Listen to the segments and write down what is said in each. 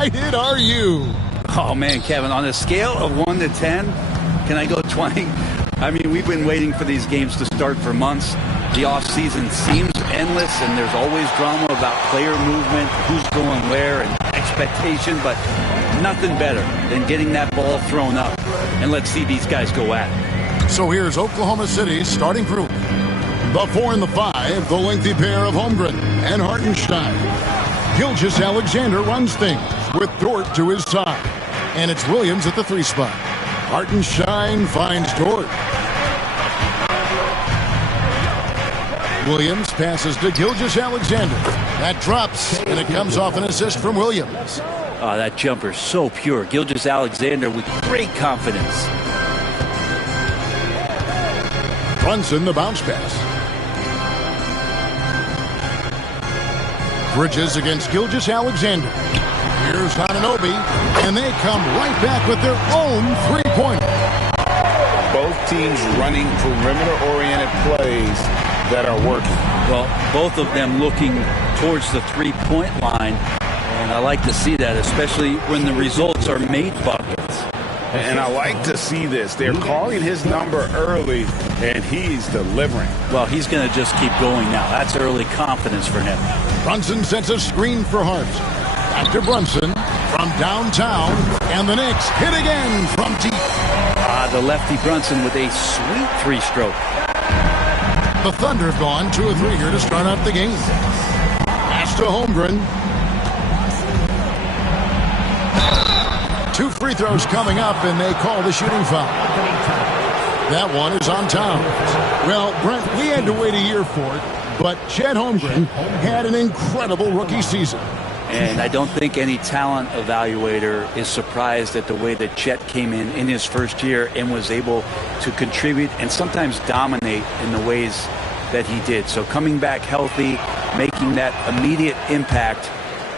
excited are you? Oh, man, Kevin, on a scale of 1 to 10, can I go 20? I mean, we've been waiting for these games to start for months. The offseason seems endless, and there's always drama about player movement, who's going where, and expectation, but nothing better than getting that ball thrown up. And let's see these guys go at it. So here's Oklahoma City's starting group. The 4 and the 5, the lengthy pair of Holmgren and Hartenstein. Gilgeous-Alexander runs things with Dort to his side. And it's Williams at the 3 spot. Hartenstein finds Dort. Williams passes to Gilgeous-Alexander. That drops, and it comes off an assist from Williams. Oh, that jumper so pure. Gilgeous-Alexander with great confidence. Brunson, the bounce pass. Bridges against Gilgeous-Alexander. Here's Anunoby, and they come right back with their own three-pointer. Both teams running perimeter-oriented plays that are working. Well, both of them looking towards the three-point line, and I like to see that, especially when the results are made buckets. And I like to see this. They're calling his number early, and he's delivering. Well, he's going to just keep going now. That's early confidence for him. Brunson sets a screen for Hart. Back to Brunson from downtown, and the Knicks hit again from deep. The lefty Brunson with a sweet three-stroke. The Thunder have gone 2 of 3 here to start out the game. Pass to Holmgren. 2 free throws coming up, and they call the shooting foul. That one is on Towns. Well, Brent, we had to wait a year for it, but Chet Holmgren had an incredible rookie season. And I don't think any talent evaluator is surprised at the way that Chet came in his first year and was able to contribute and sometimes dominate in the ways that he did. So coming back healthy, making that immediate impact,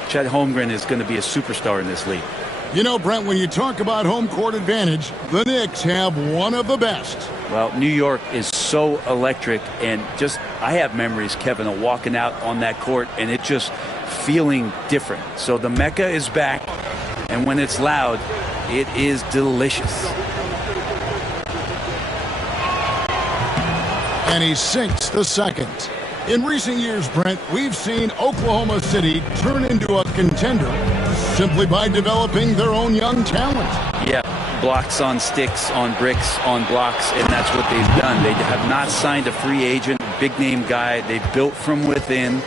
Chet Holmgren is going to be a superstar in this league. You know, Brent, when you talk about home court advantage, the Knicks have one of the best. Well, New York is so electric, and just I have memories, Kevin, of walking out on that court and it just feeling different. So the Mecca is back, and when it's loud, it is delicious. And he sinks the second. In recent years, Brent, we've seen Oklahoma City turn into a contender simply by developing their own young talent. Yeah, blocks on sticks, on bricks, on blocks, and that's what they've done. They have not signed a free agent, big-name guy. They've built from within.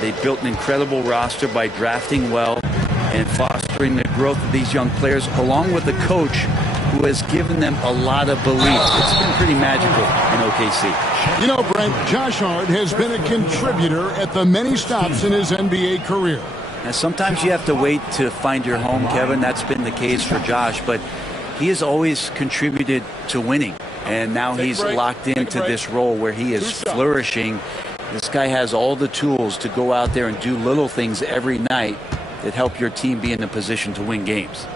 They've built an incredible roster by drafting well and fostering the growth of these young players, along with a coach who has given them a lot of belief. It's been pretty magical in OKC. You know, Brent, Josh Hart has been a contributor at the many stops in his NBA career. Now, sometimes you have to wait to find your home, Kevin. That's been the case for Josh, but he has always contributed to winning, and now he's locked into this role where he is flourishing. This guy has all the tools to go out there and do little things every night that help your team be in a position to win games.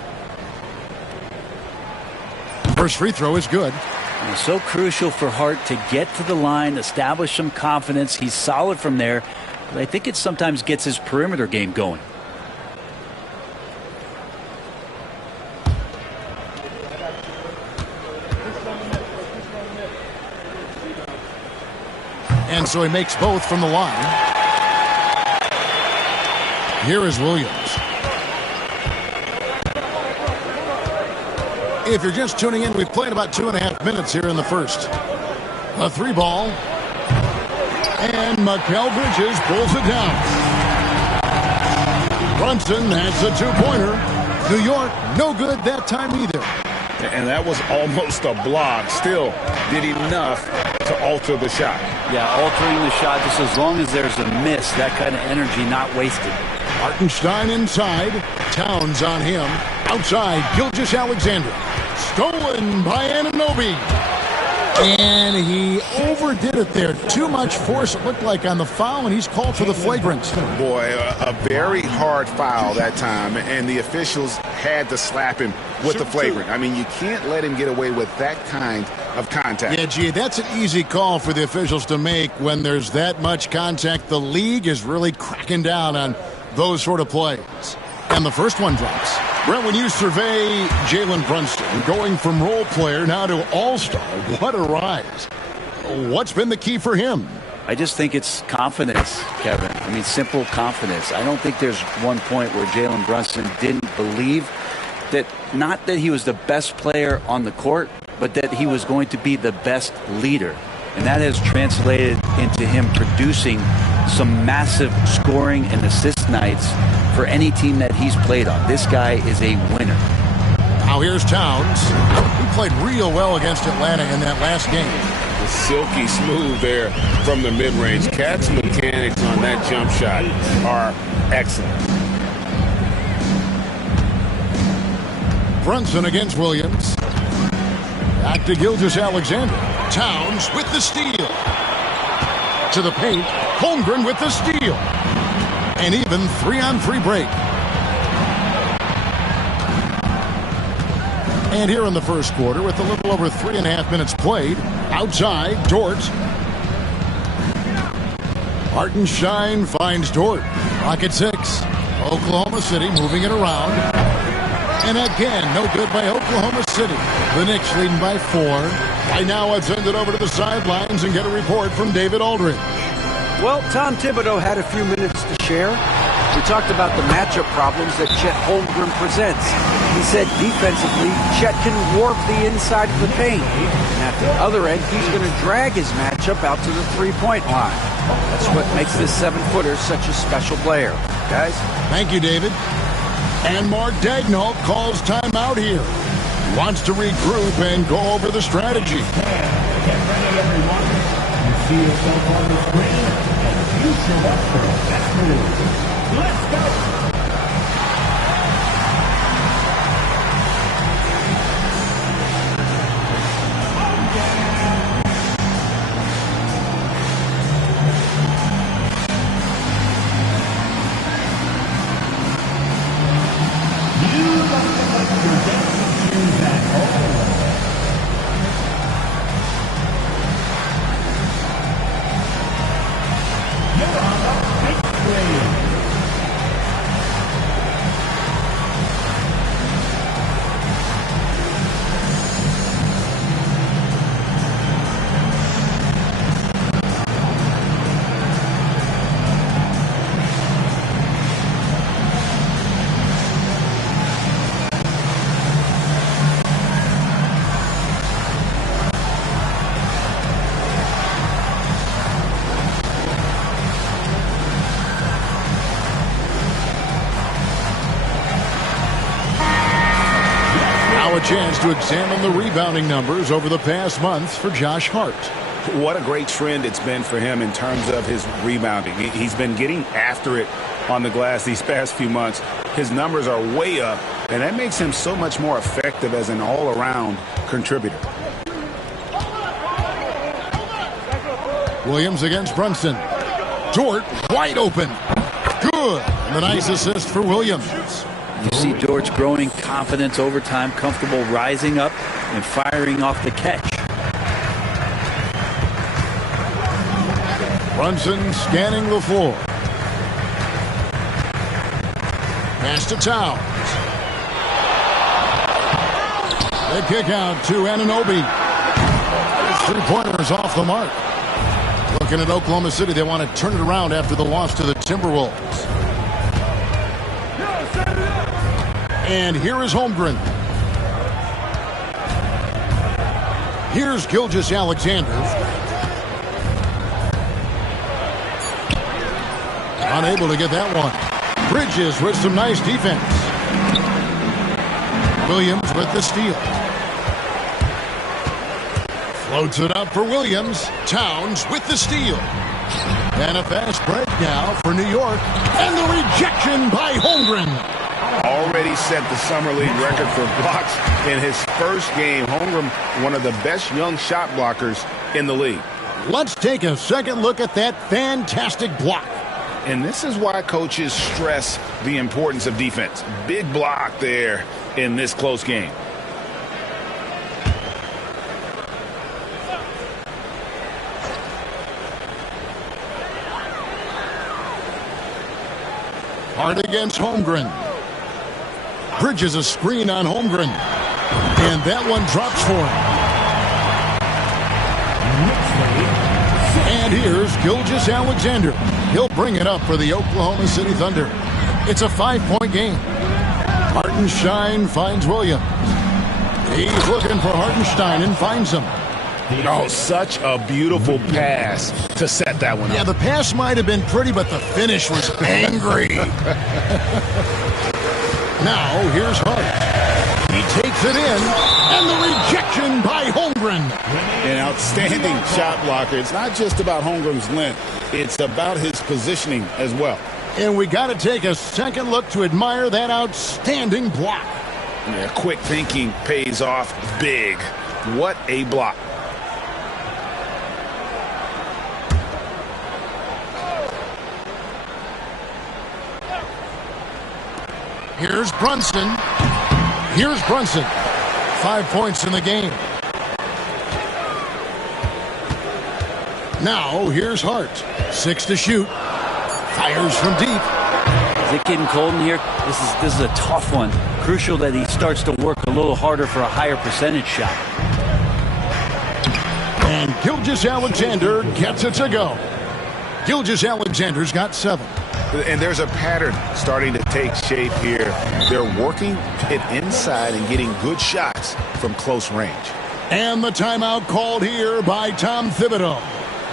First free throw is good. And it's so crucial for Hart to get to the line, establish some confidence. He's solid from there, but I think it sometimes gets his perimeter game going. And so he makes both from the line. Here is Williams. If you're just tuning in, we've played about 2.5 minutes here in the first. A 3-ball. And Mikal Bridges pulls it down. Brunson has a 2-pointer. New York, no good that time either. And that was almost a block. Still did enough to alter the shot. Yeah, altering the shot just as long as there's a miss. That kind of energy not wasted. Hartenstein inside. Towns on him. Outside, Gilgeous-Alexander. Stolen by Anunoby. And he overdid it there. Too much force, it looked like, on the foul, and he's called for the flagrant. Boy, a very hard foul that time, and the officials had to slap him with the flagrant. I mean, you can't let him get away with that kind of contact. Yeah, gee, that's an easy call for the officials to make when there's that much contact. The league is really cracking down on those sort of plays. And the first one drops. Brent, when you survey Jalen Brunson going from role player now to all-star, what a rise. What's been the key for him? I just think it's confidence, Kevin. I mean, simple confidence. I don't think there's one point where Jalen Brunson didn't believe that, not that he was the best player on the court, but that he was going to be the best leader. And that has translated into him producing some massive scoring and assist nights for any team that he's played on. This guy is a winner. Now here's Towns. He played real well against Atlanta in that last game. Silky smooth there from the mid-range. Cat's mechanics on that jump shot are excellent. Brunson against Williams. Back to Gilgeous-Alexander. Towns with the steal. To the paint. Holmgren with the steal. And even 3-on-3 break. And here in the first quarter, with a little over 3.5 minutes played, outside, Dort. Hartenstein finds Dort. Rocket 6. Oklahoma City moving it around. And again, no good by Oklahoma City. The Knicks leading by 4. Right now, I've sent it over to the sidelines and get a report from David Aldridge. Well, Tom Thibodeau had a few minutes to share. We talked about the matchup problems that Chet Holmgren presents. He said defensively, Chet can warp the inside of the paint. And at the other end, he's going to drag his matchup out to the three-point line. That's what makes this 7-footer such a special player. Guys? Thank you, David. And Mark Daigneault calls timeout here. He wants to regroup and go over the strategy. Get ready, everyone. You see yourself on the screen, and you show up for the best move. Let's go! Chance to examine the rebounding numbers over the past months for Josh Hart. What a great trend it's been for him in terms of his rebounding. He's been getting after it on the glass these past few months. His numbers are way up, and that makes him so much more effective as an all-around contributor. Williams against Brunson. Dort wide open. Good. And a nice assist for Williams. You see Dort's growing confidence over time, comfortable rising up and firing off the catch. Brunson scanning the floor. Pass to Towns. They kick out to Anunoby. His three-pointers off the mark. Looking at Oklahoma City, they want to turn it around after the loss to the Timberwolves. And here is Holmgren. Here's Gilgeous-Alexander. Unable to get that one. Bridges with some nice defense. Williams with the steal. Floats it up for Williams. Towns with the steal. And a fast break now for New York. And the rejection by Holmgren. Already set the Summer League record for blocks in his first game. Holmgren, one of the best young shot blockers in the league. Let's take a second look at that fantastic block. And this is why coaches stress the importance of defense. Big block there in this close game. Hart against Holmgren. Bridges a screen on Holmgren. And that one drops for him. And here's Gilgeous-Alexander. He'll bring it up for the Oklahoma City Thunder. It's a 5-point game. Hartenstein finds Williams. He's looking for Hartenstein and finds him. Oh, such a beautiful pass to set that one up. Yeah, the pass might have been pretty, but the finish was angry. Now, here's Hart. He takes it in, and the rejection by Holmgren. An outstanding shot blocker. It's not just about Holmgren's length. It's about his positioning as well. And we got to take a second look to admire that outstanding block. Yeah, quick thinking pays off big. What a block. Here's Brunson. Here's Brunson. 5 points in the game. Now, here's Hart. 6 to shoot. Fires from deep. Is it getting cold in here? This is a tough one. Crucial that he starts to work a little harder for a higher percentage shot. And Gilgeous-Alexander gets it to go. Gilgeous-Alexander's got 7. And there's a pattern starting to take shape here. They're working it inside and getting good shots from close range. And the timeout called here by Tom Thibodeau.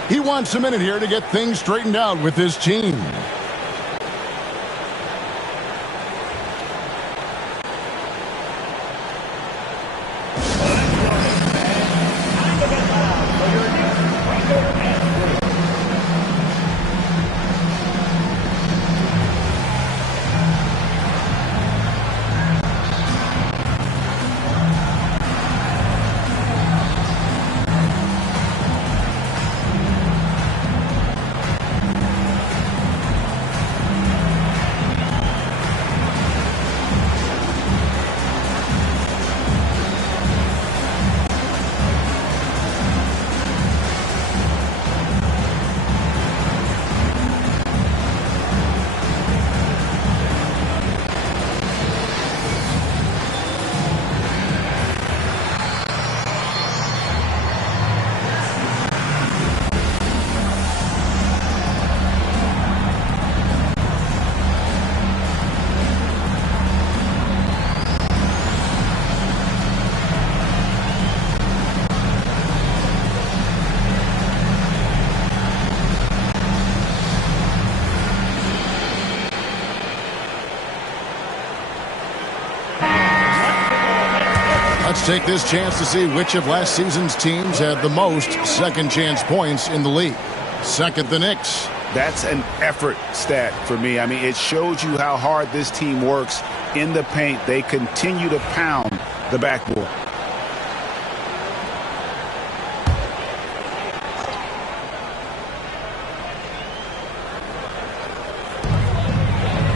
He wants a minute here to get things straightened out with his team. Let's take this chance to see which of last season's teams had the most second chance points in the league. Second, the Knicks. That's an effort stat for me. I mean, it shows you how hard this team works in the paint. They continue to pound the backboard.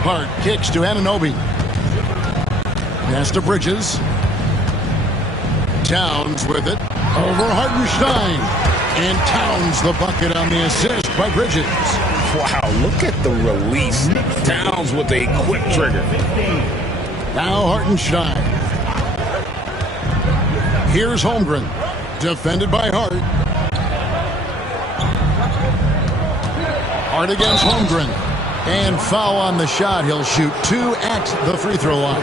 Hart kicks to Anunoby. Pass to Bridges. Towns with it. Over Hartenstein. And Towns the bucket on the assist by Bridges. Wow, look at the release. Towns with a quick trigger. Now Hartenstein. Here's Holmgren. Defended by Hart. Hart against Holmgren. And foul on the shot. He'll shoot 2 at the free throw line.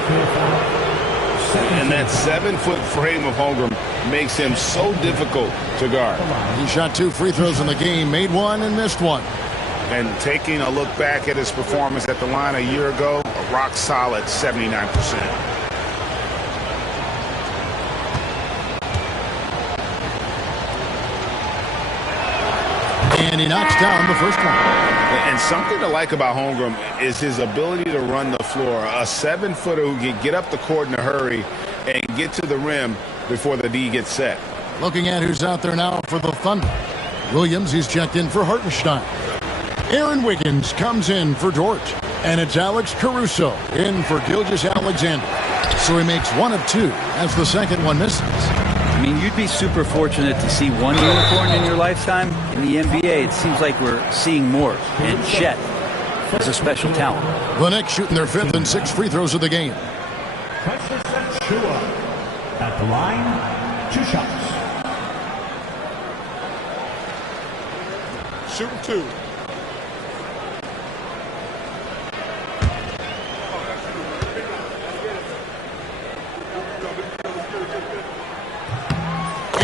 And that 7-foot frame of Holmgren makes him so difficult to guard. He shot 2 free throws in the game, made 1 and missed 1. And taking a look back at his performance at the line a year ago, a rock solid 79%. And he knocks down the first one. And something to like about Holmgren is his ability to run the floor. A 7-footer who can get up the court in a hurry and get to the rim before the D gets set. Looking at who's out there now for the Thunder. Williams, he's checked in for Hartenstein. Aaron Wiggins comes in for Dort. And it's Alex Caruso in for Gilgeous-Alexander. So he makes 1 of 2 as the second one misses. I mean, you'd be super fortunate to see one unicorn in your lifetime. In the NBA, it seems like we're seeing more. And Chet is a special talent. The Knicks shooting their 5th and 6th free throws of the game. Precious Achiuwa. At the line, 2 shots. Shooting 2.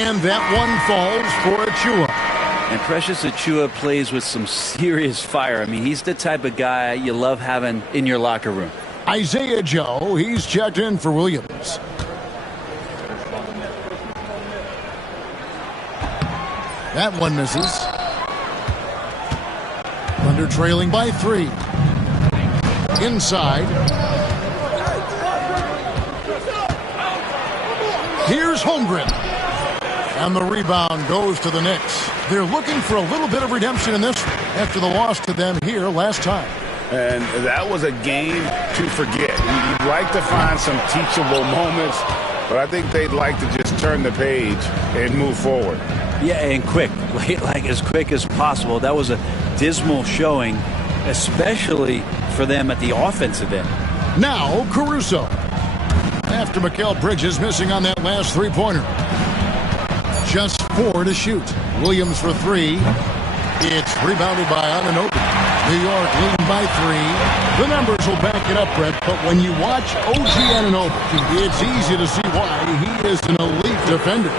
And that one falls for Achiuwa. And Precious Achiuwa plays with some serious fire. I mean, he's the type of guy you love having in your locker room. Isaiah Joe, he's checked in for Williams. That one misses. Thunder trailing by 3. Inside. Here's Holmgren. And the rebound goes to the Knicks. They're looking for a little bit of redemption in this after the loss to them here last time. And that was a game to forget. You'd like to find some teachable moments, but I think they'd like to just turn the page and move forward. Yeah, and quick, like as quick as possible. That was a dismal showing, especially for them at the offensive end. Now Caruso. After Mikal Bridges missing on that last three-pointer. Just 4 to shoot. Williams for 3. It's rebounded by Anunoby. New York leading by 3. The numbers will back it up, Brett, but when you watch OG Anunoby, it's easy to see why he is an elite defender.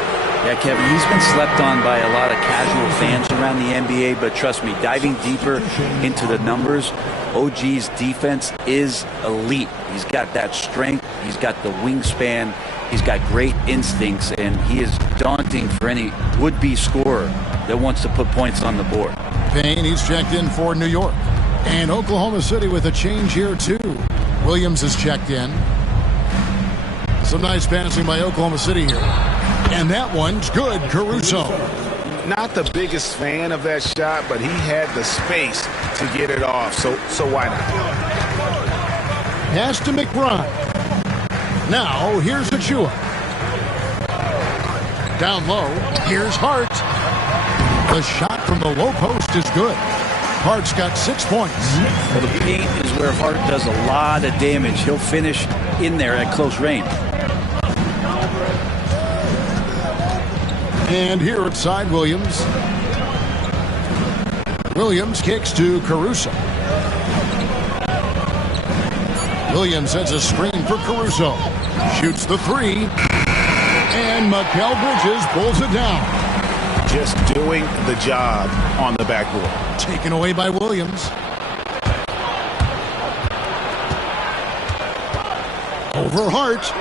Yeah, Kevin, he's been slept on by a lot of casual fans around the NBA, but trust me, diving deeper into the numbers, OG's defense is elite. He's got that strength, he's got the wingspan, he's got great instincts, and he is daunting for any would-be scorer that wants to put points on the board. Payne, he's checked in for New York. And Oklahoma City with a change here, too. Williams is checked in. Some nice passing by Oklahoma City here. And that one's good, Caruso. Not the biggest fan of that shot, but he had the space to get it off, so why not? Pass to McBride. Now, here's Achiuwa. Down low, here's Hart. The shot from the low post is good. Hart's got 6 points. Well, the paint is where Hart does a lot of damage. He'll finish in there at close range. And here outside Williams. Williams kicks to Caruso. Williams sends a screen for Caruso. Shoots the 3. And Mikal Bridges pulls it down. Just doing the job on the backboard. Taken away by Williams. Over Hart.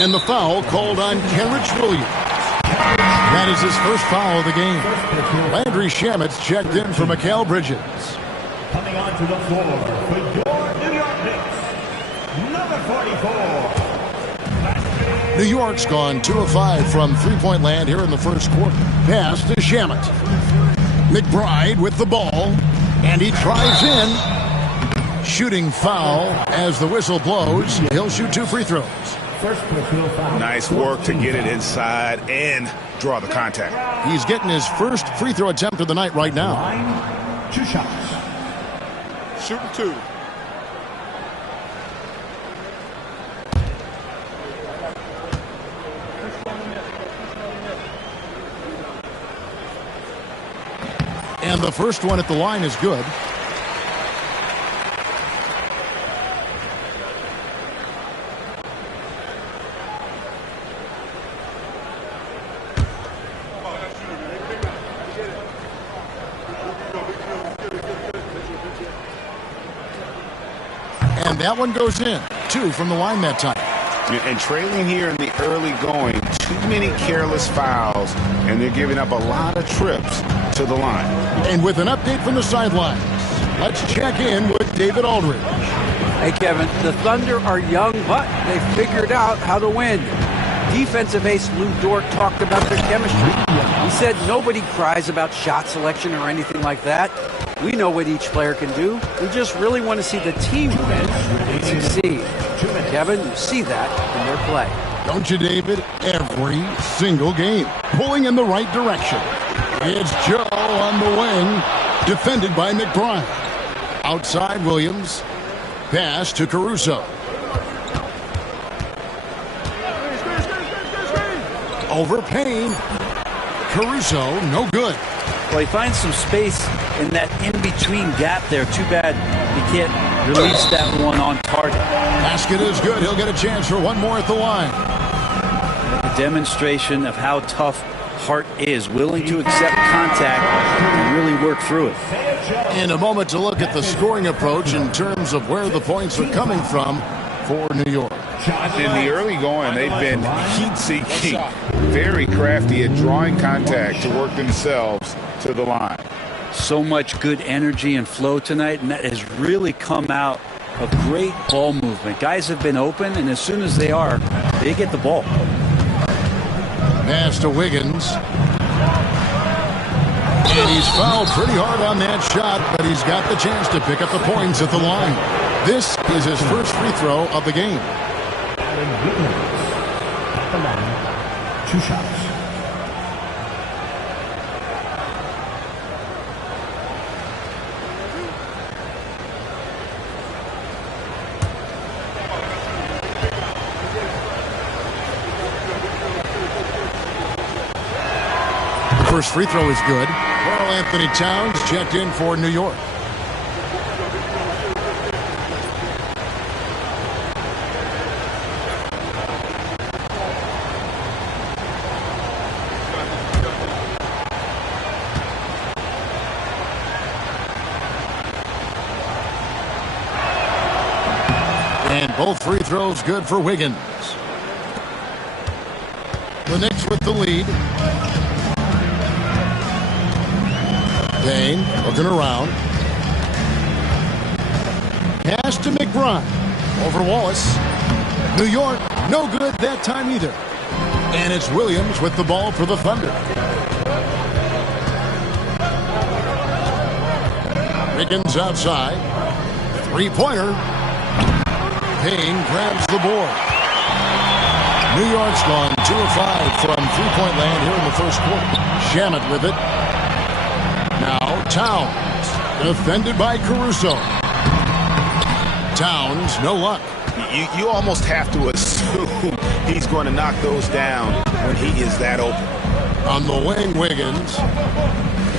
And the foul called on Kenrich Williams. That is his first foul of the game. Landry Shamet's checked in for Mikal Bridges. Coming onto the floor for your New York Knicks, number 44. New York's gone 2 of 5 from three-point land here in the first quarter. Pass to Shamet. McBride with the ball, and he drives in. Shooting foul as the whistle blows. He'll shoot 2 free throws. First personal foul. Nice work to get it inside and draw the contact. He's getting his first free throw attempt of the night right now. Line, 2 shots. Shooting 2. And the first one at the line is good. And that one goes in. 2 from the line that time. And trailing here in the early going, too many careless fouls, and they're giving up a lot of trips to the line. And with an update from the sidelines, let's check in with David Aldridge. Hey, Kevin, the Thunder are young, but they figured out how to win. Defensive ace Lou Dort talked about their chemistry. He said nobody cries about shot selection or anything like that. We know what each player can do. We just really want to see the team win and succeed. Kevin, you see that in their play. Don't you, David? Every single game. Pulling in the right direction. It's Joe on the wing. Defended by McBride. Outside Williams. Pass to Caruso. Over Payne. Caruso, no good. Well, he finds some space in that in-between gap there. Too bad he can't release that one on target. Basket is good. He'll get a chance for one more at the line. A demonstration of how tough Hart is, willing to accept contact and really work through it. In a moment to look at the scoring approach in terms of where the points are coming from for New York. In the early going, they've been heat-seeking, very crafty at drawing contact to work themselves to the line. So much good energy and flow tonight, and that has really come out of great ball movement. Guys have been open, and as soon as they are, they get the ball. Pass to Wiggins. And he's fouled pretty hard on that shot, but he's got the chance to pick up the points at the line. This is his first free throw of the game. At the line, 2 shots. First free throw is good. Karl-Anthony Towns checked in for New York. And both free throws good for Wiggins. The Knicks with the lead. Payne looking around. Pass to McBride. Over Wallace. New York, no good that time either. And it's Williams with the ball for the Thunder. Wiggins outside. Three-pointer. Payne grabs the board. New York's gone 2 of 5 from three-point land here in the first quarter. Shamet with it. Now Towns, defended by Caruso. Towns, no luck. You almost have to assume he's going to knock those down when he is that open. On the wing, Wiggins.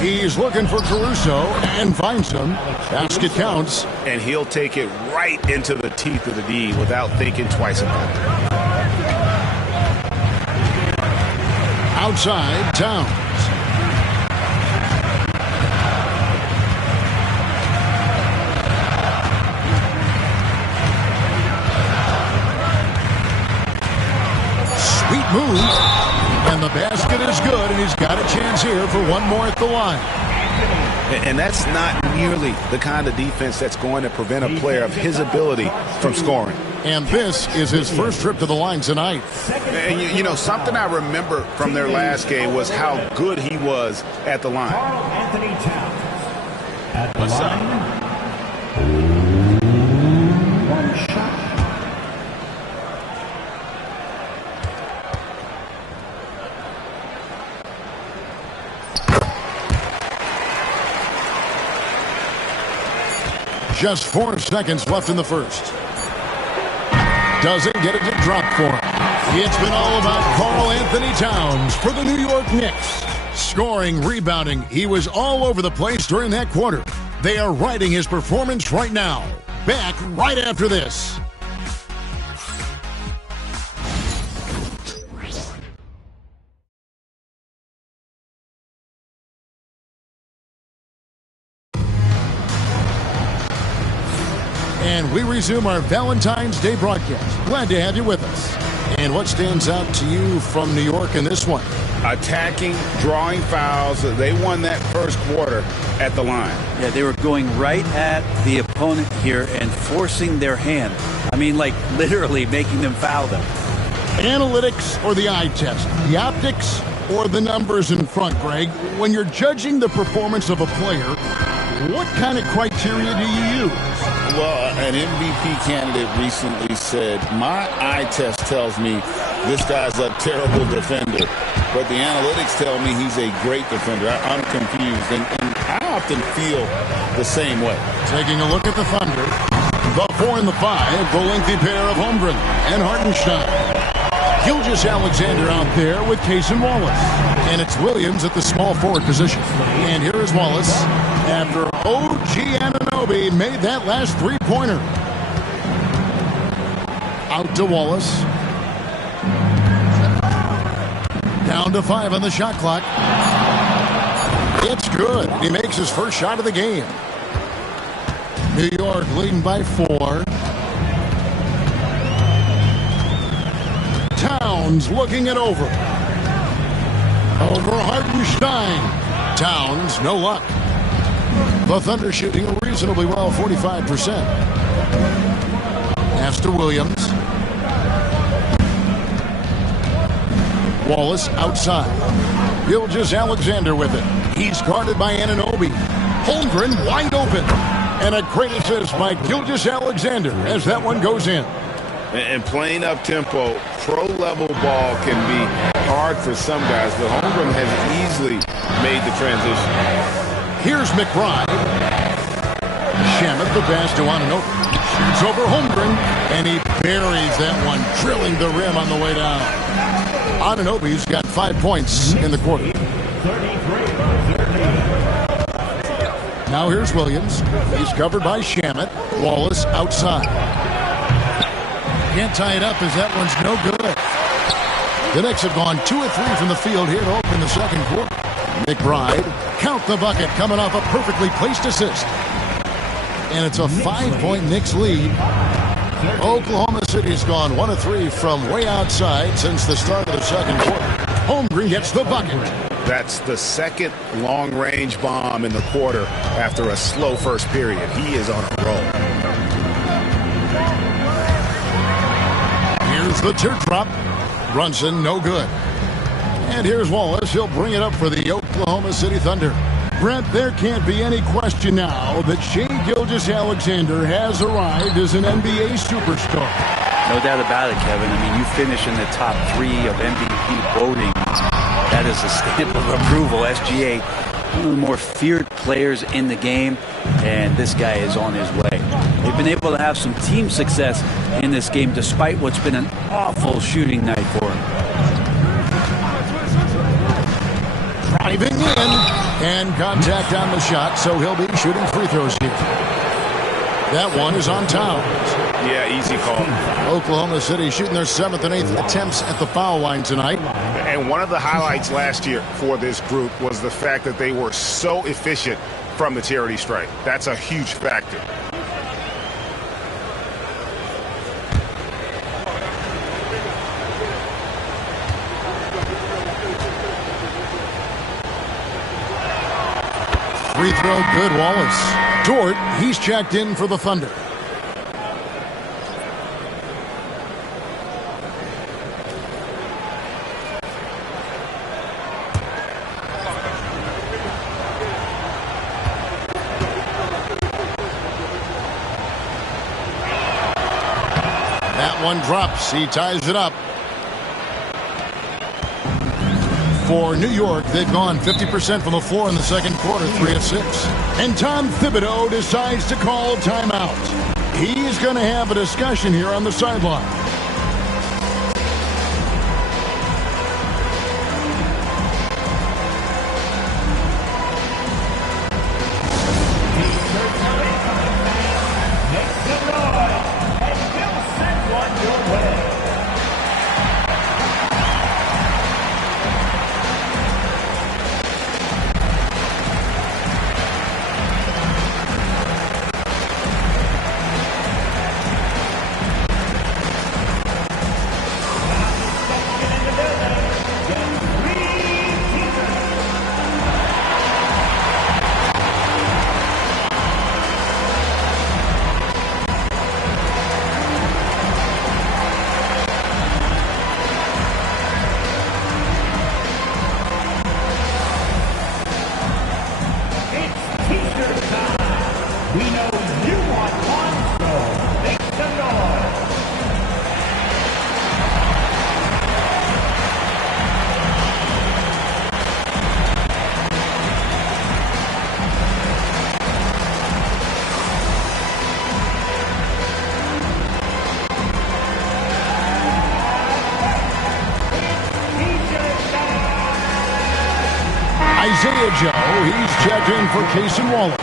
He's looking for Caruso and finds him. Basket counts. And he'll take it right into the teeth of the D without thinking twice about it. Outside, Towns. Sweet move. And the basket is good, and he's got a chance here for one more at the line. And that's not nearly the kind of defense that's going to prevent a player of his ability from scoring. And this is his first trip to the line tonight. And you know, something I remember from their last game was how good he was at the line. Karl-Anthony Towns at the line. 1 shot. Just 4 seconds left in the first. Doesn't get it to drop for him. It's been all about Karl-Anthony Towns for the New York Knicks. Scoring, rebounding, he was all over the place during that quarter. They are riding his performance right now. Back right after this. And we resume our Valentine's Day broadcast. Glad to have you with us. And what stands out to you from New York in this one? Attacking, drawing fouls. They won that first quarter at the line. Yeah, they were going right at the opponent here and forcing their hand. I mean, like literally making them foul them. Analytics or the eye test? The optics or the numbers in front, Greg? When you're judging the performance of a player, what kind of criteria do you use? Well, an MVP candidate recently said, my eye test tells me this guy's a terrible defender, but the analytics tell me he's a great defender. I'm confused, and I often feel the same way. Taking a look at the Thunder, the 4 and the 5, the lengthy pair of Holmgren and Hartenstein. Gilgeous-Alexander out there with Cason Wallace. And it's Williams at the small forward position. And here is Wallace after OG Anunoby made that last three-pointer. Out to Wallace. Down to 5 on the shot clock. It's good. He makes his first shot of the game. New York leading by 4. Towns looking it over. Over Hartenstein. Towns, no luck. The Thunder shooting reasonably well, 45%. Pass to Williams. Wallace outside. Gilgeous-Alexander with it. He's guarded by Anunoby. Holmgren wide open. And a great assist by Gilgeous-Alexander as that one goes in. And playing up-tempo, pro-level ball can be hard for some guys, but Holmgren has easily made the transition. Here's McBride. Shamet the pass to Anunoby. Shoots over Holmgren, and he buries that one, drilling the rim on the way down. Anunoby's got 5 points in the quarter. Now here's Williams. He's covered by Shamet. Wallace outside. Can't tie it up as that one's no good. The Knicks have gone 2 of 3 from the field here to open the second quarter. McBride, count the bucket, coming off a perfectly placed assist. And it's a 5-point Knicks lead. Oklahoma City's gone 1 of 3 from way outside since the start of the second quarter. Holmgren gets the bucket. That's the second long-range bomb in the quarter after a slow first period. He is on a roll. Here's the teardrop. Brunson, no good. And here's Wallace. He'll bring it up for the Oklahoma City Thunder. Brent, there can't be any question now that Shai Gilgeous-Alexander has arrived as an NBA superstar. No doubt about it, Kevin. I mean, you finish in the top 3 of MVP voting. That is a stamp of approval. SGA, one of the more feared players in the game, and this guy is on his way. They've been able to have some team success in this game despite what's been an awful shooting night for him. Driving in, and contact on the shot, so he'll be shooting free throws here. That one is on Towns. Yeah, easy call. Oklahoma City shooting their 7th and 8th attempts at the foul line tonight. And one of the highlights last year for this group was the fact that they were so efficient from the charity stripe. That's a huge factor. Free throw good, Wallace. Dort, he's checked in for the Thunder. That one drops. He ties it up. For New York, they've gone 50% from the floor in the second quarter, 3 of 6. And Tom Thibodeau decides to call timeout. He's going to have a discussion here on the sideline. Isaiah Joe, he's checked in for Cason Wallace.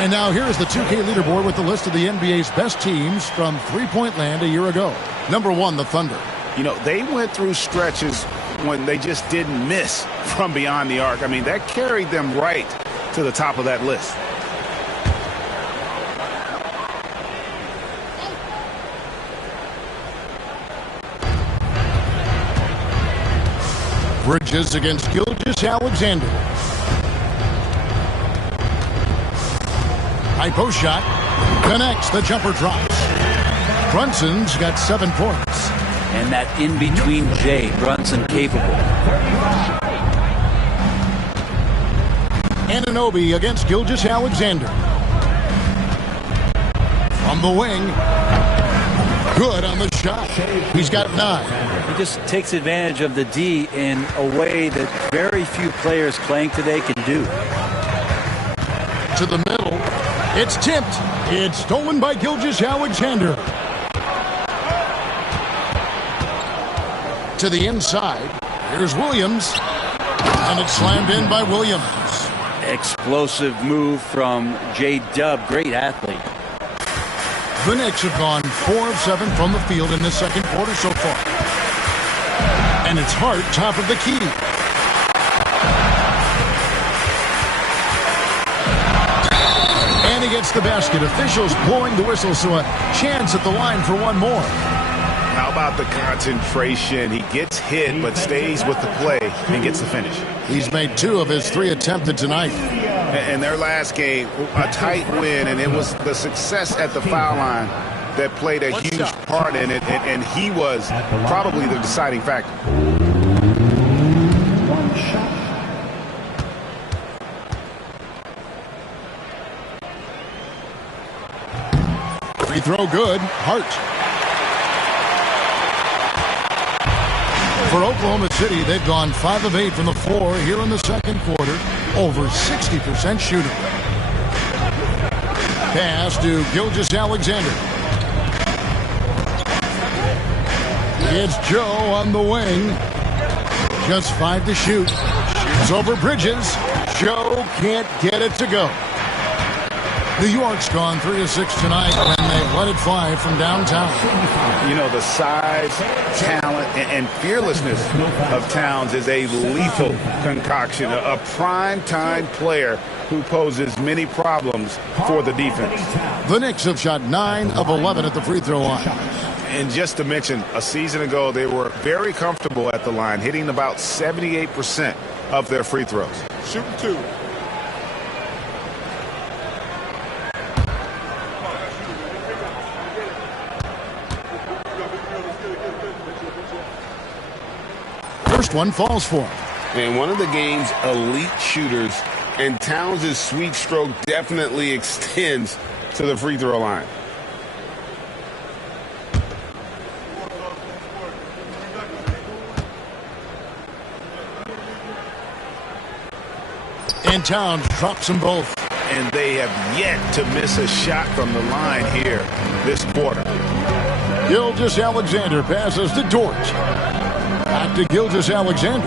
And now here's the 2K leaderboard with the list of the NBA's best teams from three-point land a year ago. Number 1, the Thunder. You know, they went through stretches when they just didn't miss from beyond the arc. I mean, that carried them right to the top of that list. Bridges against Gilgeous-Alexander. High post shot. Connects. The jumper drops. Brunson's got 7 points. And that in-between J, Brunson capable. Anunoby against Gilgeous-Alexander. From the wing. Good on the shot. He's got 9. He just takes advantage of the D in a way that very few players playing today can do. To the middle. It's tipped. It's stolen by Gilgeous-Alexander. To the inside. Here's Williams. And it's slammed in by Williams. Explosive move from J-Dub. Great athlete. The Knicks have gone 4 of 7 from the field in the second quarter so far. And it's Hart top of the key. And he gets the basket. Officials blowing the whistle, so a chance at the line for one more. How about the concentration? He gets hit but stays with the play and gets the finish. He's made 2 of his 3 attempted tonight. In their last game, a tight win, and it was the success at the foul line that played a huge part in it, and he was probably the deciding factor. Free throw good. Hart. For Oklahoma City, they've gone 5 of 8 from the floor here in the second quarter. Over 60% shooting. Pass to Gilgeous-Alexander. It's Joe on the wing. Just 5 to shoot. Shoots over Bridges. Joe can't get it to go. New York's gone 3 of 6 tonight when they let it fly from downtown. You know, the size, talent, and fearlessness of Towns is a lethal concoction. A prime-time player who poses many problems for the defense. The Knicks have shot 9 of 11 at the free throw line. And just to mention, a season ago, they were very comfortable at the line, hitting about 78% of their free throws. Shooting 2. First one falls for him. And one of the game's elite shooters, and Towns' sweet stroke definitely extends To the free throw line. And Towns drops them both. And they have yet to miss a shot from the line here this quarter. Gilgeous-Alexander passes to Dort. Back to Gilgeous-Alexander.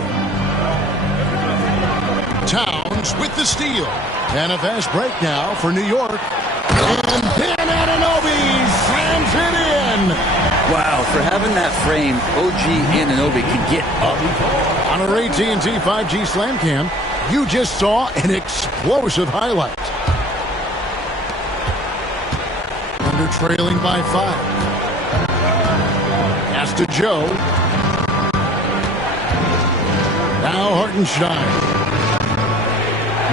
Towns with the steal. And a fast break now for New York. And then Anunoby slams it in. Wow, for having that frame, OG Anunoby can get up. On our AT&T 5G Slam Cam, you just saw an explosive highlight. Under trailing by 5. Pass to Joe. Now Hartenstein.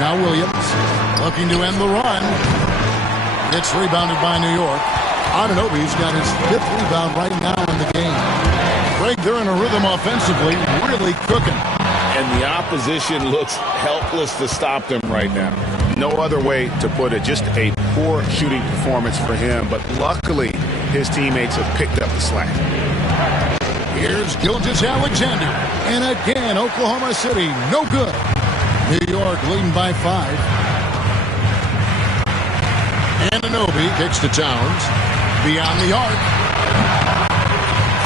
Now Williams looking to end the run. It's rebounded by New York. Anunoby's got his 5th rebound right now in the game. Greg, they're in a rhythm offensively, really cooking. And the opposition looks helpless to stop them right now. No other way to put it. Just a poor shooting performance for him. But luckily, his teammates have picked up the slack. Here's Gilgeous-Alexander. And again, Oklahoma City, no good. New York leading by 5. Anunoby kicks to Towns. Beyond the arc.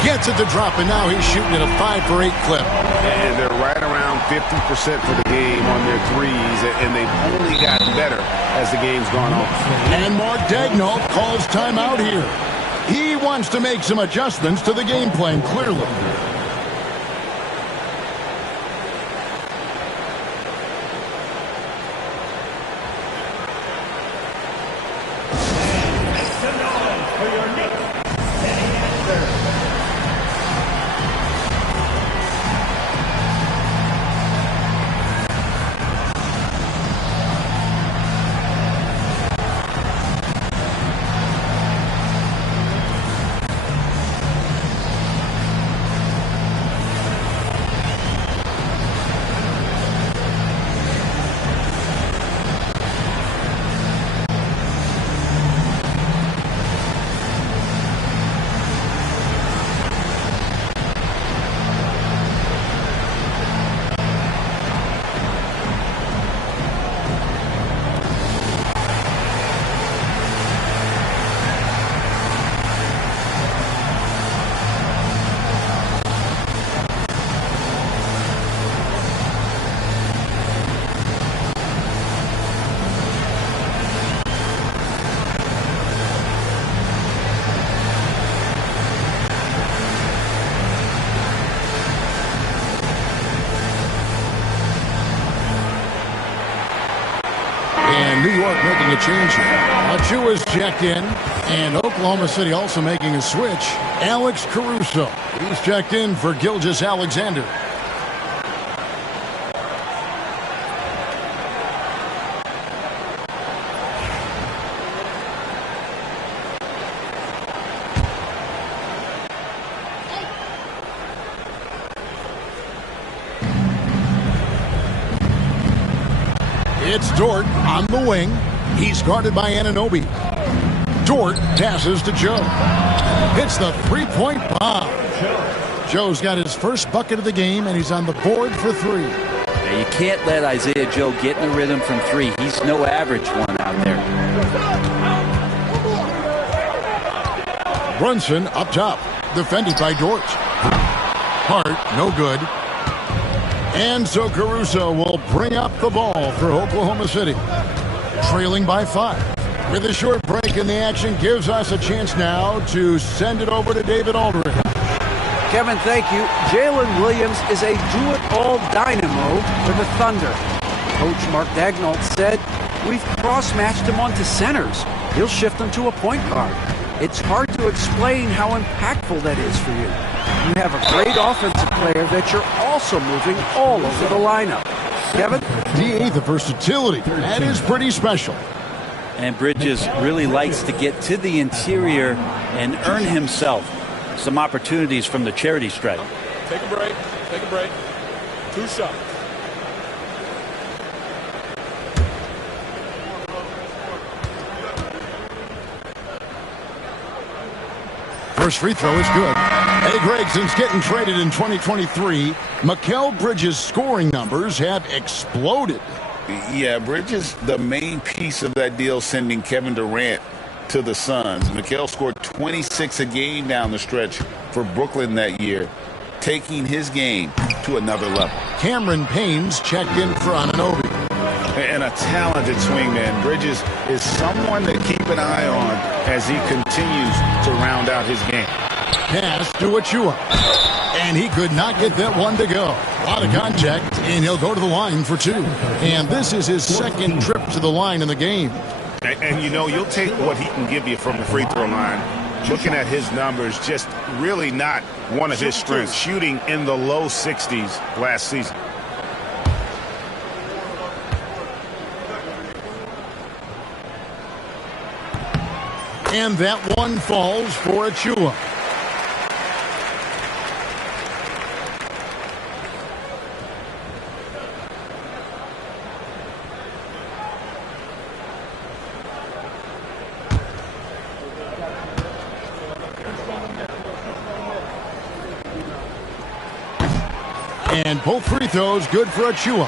Gets it to drop, and now he's shooting at a 5 for 8 clip. And they're right around 50% for the game on their threes, and they've only gotten better as the game's gone on. And Mark Daigneault calls timeout here. He wants to make some adjustments to the game plan, clearly. New York making a change here. Achiuwa's checked in, and Oklahoma City also making a switch. Alex Caruso. He's checked in for Gilgeous-Alexander. It's Dort on the wing. He's guarded by Anunoby. Dort passes to Joe. Hits the three-point bomb. Joe's got his first bucket of the game, and he's on the board for 3. Now, you can't let Isaiah Joe get in the rhythm from 3. He's no average one out there. Brunson up top, defended by Dort. Hart, no good. And so Caruso will bring up the ball for Oklahoma City. Trailing by 5. With a short break in the action, gives us a chance now to send it over to David Aldridge. Kevin, thank you. Jalen Williams is a do-it-all dynamo for the Thunder. Coach Mark Daigneault said, "We've cross-matched him onto centers. He'll shift them to a point guard. It's hard to explain how impactful that is for you. You have a great offensive player that you're also moving all over the lineup." Kevin? DA, the versatility. That is pretty special. And Bridges really likes to get to the interior and earn himself some opportunities from the charity stripe. Take a break. Take a break. 2 shots. First free throw is good. Hey, Greg, since getting traded in 2023, Mikal Bridges' scoring numbers have exploded. Yeah, Bridges, the main piece of that deal, sending Kevin Durant to the Suns. Mikal scored 26 a game down the stretch for Brooklyn that year, taking his game to another level. Cameron Payne's checked in for Anunoby. And a talented swingman. Bridges is someone to keep an eye on as he continues to round out his game. Pass to Achiuwa. And he could not get that one to go. A lot of contact, and he'll go to the line for 2. And this is his second trip to the line in the game. And you know, you'll take what he can give you from the free throw line. Looking at his numbers, just really not one of his strengths. Shooting in the low 60s last season. And that one falls for Achiuwa. And both free throws good for Achiuwa.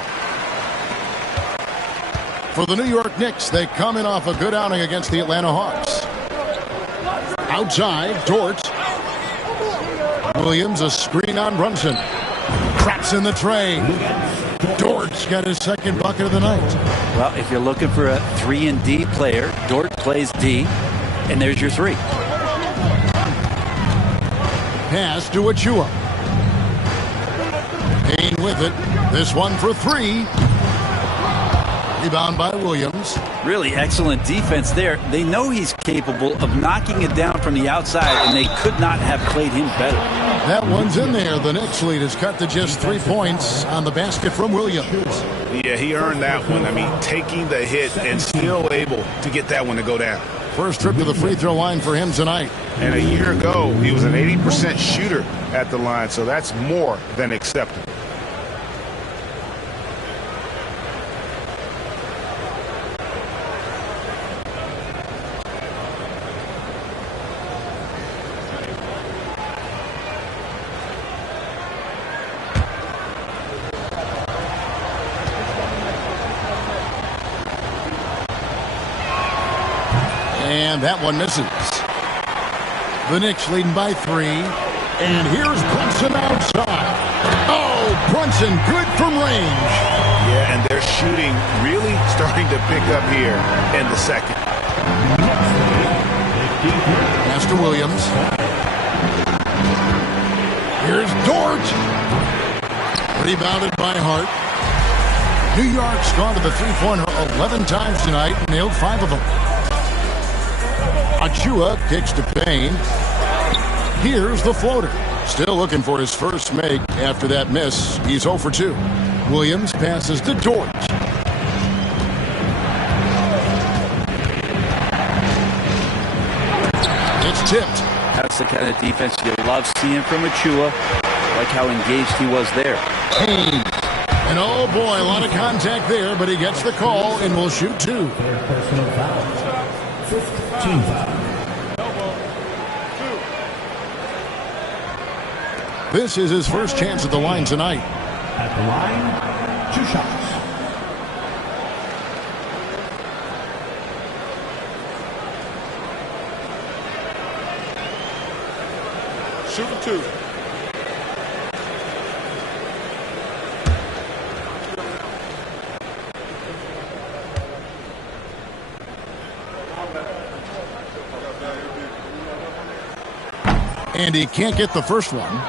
For the New York Knicks, they come in off a good outing against the Atlanta Hawks. Outside, Dort. Williams, a screen on Brunson. Traps in the tray. Dort's got his second bucket of the night. Well, if you're looking for a 3-and-D player, Dort plays D, and there's your 3. Pass to Achua. Payne with it. This one for 3. Rebound by Williams. Really excellent defense there. They know he's capable of knocking it down from the outside, and they could not have played him better. That one's in there. The Knicks lead is cut to just 3 points on the basket from Williams. Yeah, he earned that one. I mean, taking the hit and still able to get that one to go down. First trip to the free throw line for him tonight. And a year ago, he was an 80% shooter at the line, so that's more than acceptable. And that one misses. The Knicks leading by 3. And here's Brunson outside. Oh, Brunson good from range. Yeah, and their shooting really starting to pick up here in the second. Pass to Williams. Here's Dort. Rebounded by Hart. New York's gone to the three-pointer 11 times tonight and nailed 5 of them. Achua kicks to Payne. Here's the floater. Still looking for his first make after that miss. He's 0 for 2. Williams passes to Dort. It's tipped. That's the kind of defense you love seeing from Achua. Like how engaged he was there. Payne. And oh boy, a lot of contact there, but he gets the call and will shoot 2. Personal foul. 15 foul. This is his first chance at the line tonight. At the line, 2 shots. Shooting 2. And he can't get the first one.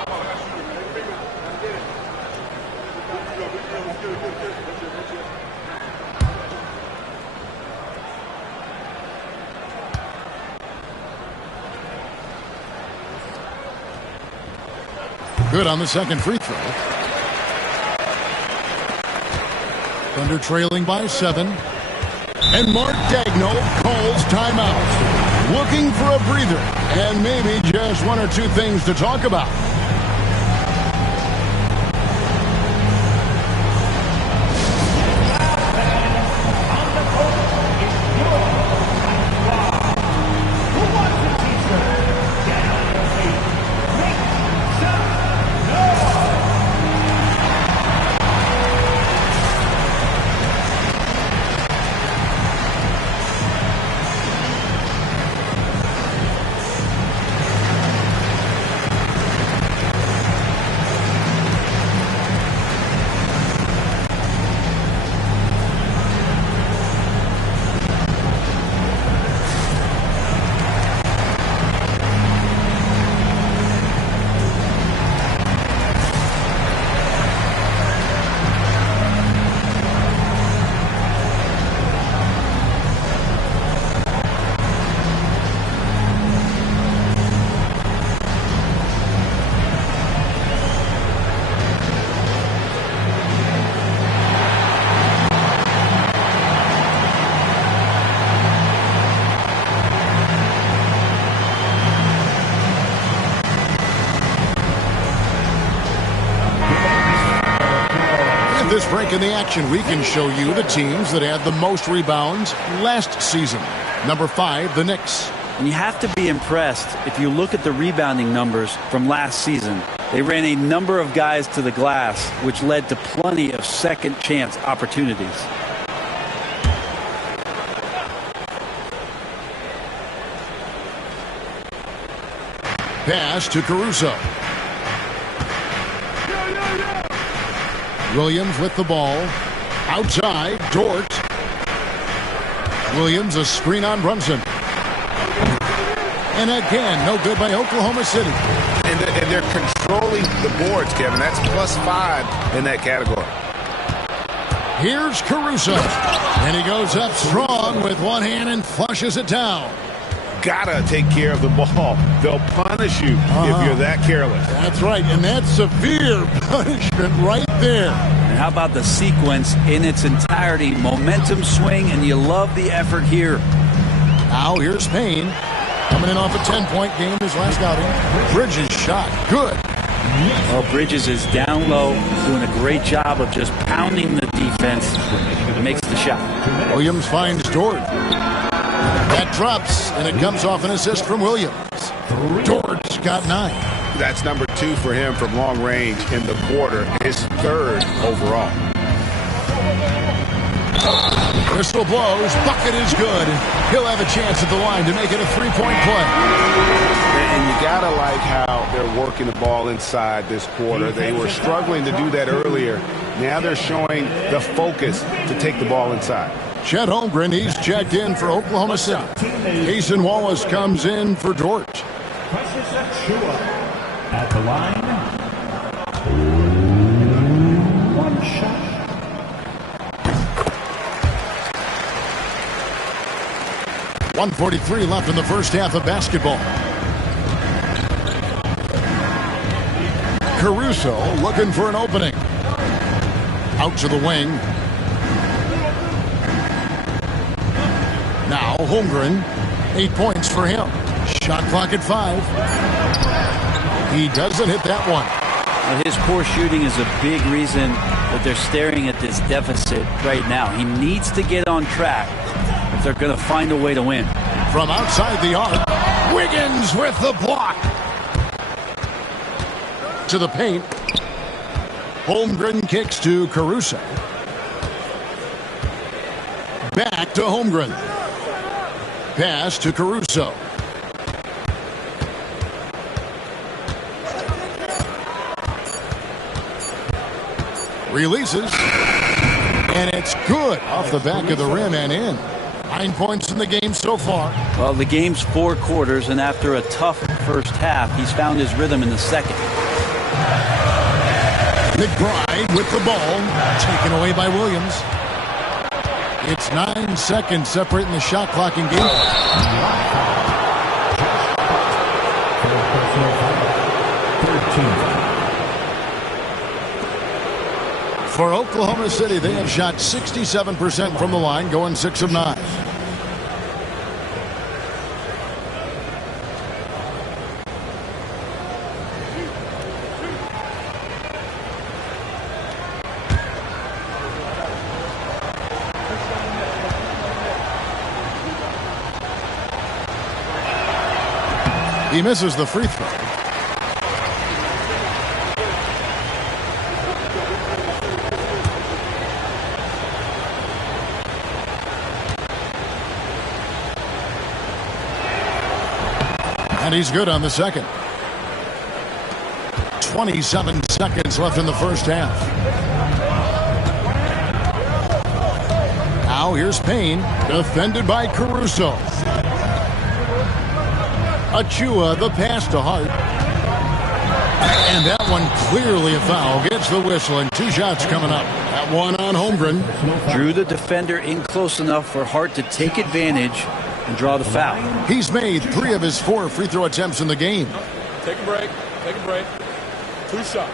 Good on the second free throw. Thunder trailing by 7. And Mark Daigneault calls timeout. Looking for a breather and maybe just 1 or 2 things to talk about. This break in the action, we can show you the teams that had the most rebounds last season. Number 5, the Knicks. And you have to be impressed if you look at the rebounding numbers from last season. They ran a number of guys to the glass, which led to plenty of second chance opportunities. Pass to Caruso. Williams with the ball. Outside, Dort. Williams, a screen on Brunson. And again, no good by Oklahoma City. And they're controlling the boards, Kevin. That's +5 in that category. Here's Caruso. And he goes up strong with one hand and flushes it down. Gotta take care of the ball. They'll punish you if you're that careless. That's right, and that's severe punishment right there. And how about the sequence in its entirety? Momentum swing, and you love the effort here. Now here's Payne. Coming in off a 10-point game his last outing. Bridges shot. Good. Well, Bridges is down low, doing a great job of just pounding the defense. It makes the shot. Williams finds Dort. That drops, and it comes off an assist from Williams. Dort's got 9. That's number 2 for him from long range in the quarter. His 3rd overall. Whistle blows. Bucket is good. He'll have a chance at the line to make it a 3-point play. And you got to like how they're working the ball inside this quarter. They were struggling to do that earlier. Now they're showing the focus to take the ball inside. Chet Holmgren, he's checked in for Oklahoma City. Cason Wallace comes in for Dort. Precious Achiuwa at the line. 1 shot. .143 left in the first half of basketball. Caruso looking for an opening. Out to the wing. Now Holmgren, 8 points for him. Shot clock at 5. He doesn't hit that one. Well, his poor shooting is a big reason that they're staring at this deficit right now. He needs to get on track if they're going to find a way to win. From outside the arc, Wiggins with the block. To the paint. Holmgren kicks to Caruso. Back to Holmgren. Pass to Caruso. Releases. And it's good off the back of the rim and in. 9 points in the game so far. Well, the game's 4 quarters, and after a tough first half, he's found his rhythm in the second. McBride with the ball. Taken away by Williams. It's 9 seconds separating the shot clock and game. For Oklahoma City, they have shot 67% from the line, going 6 of 9. He misses the free throw. And he's good on the second. 27 seconds left in the first half. Now here's Payne, defended by Caruso. Achiuwa, the pass to Hart. And that one clearly a foul. Gets the whistle, and 2 shots coming up. That one on Holmgren. Drew the defender in close enough for Hart to take advantage and draw the foul. He's made 3 of his 4 free throw attempts in the game. Take a break. Take a break. 2 shots.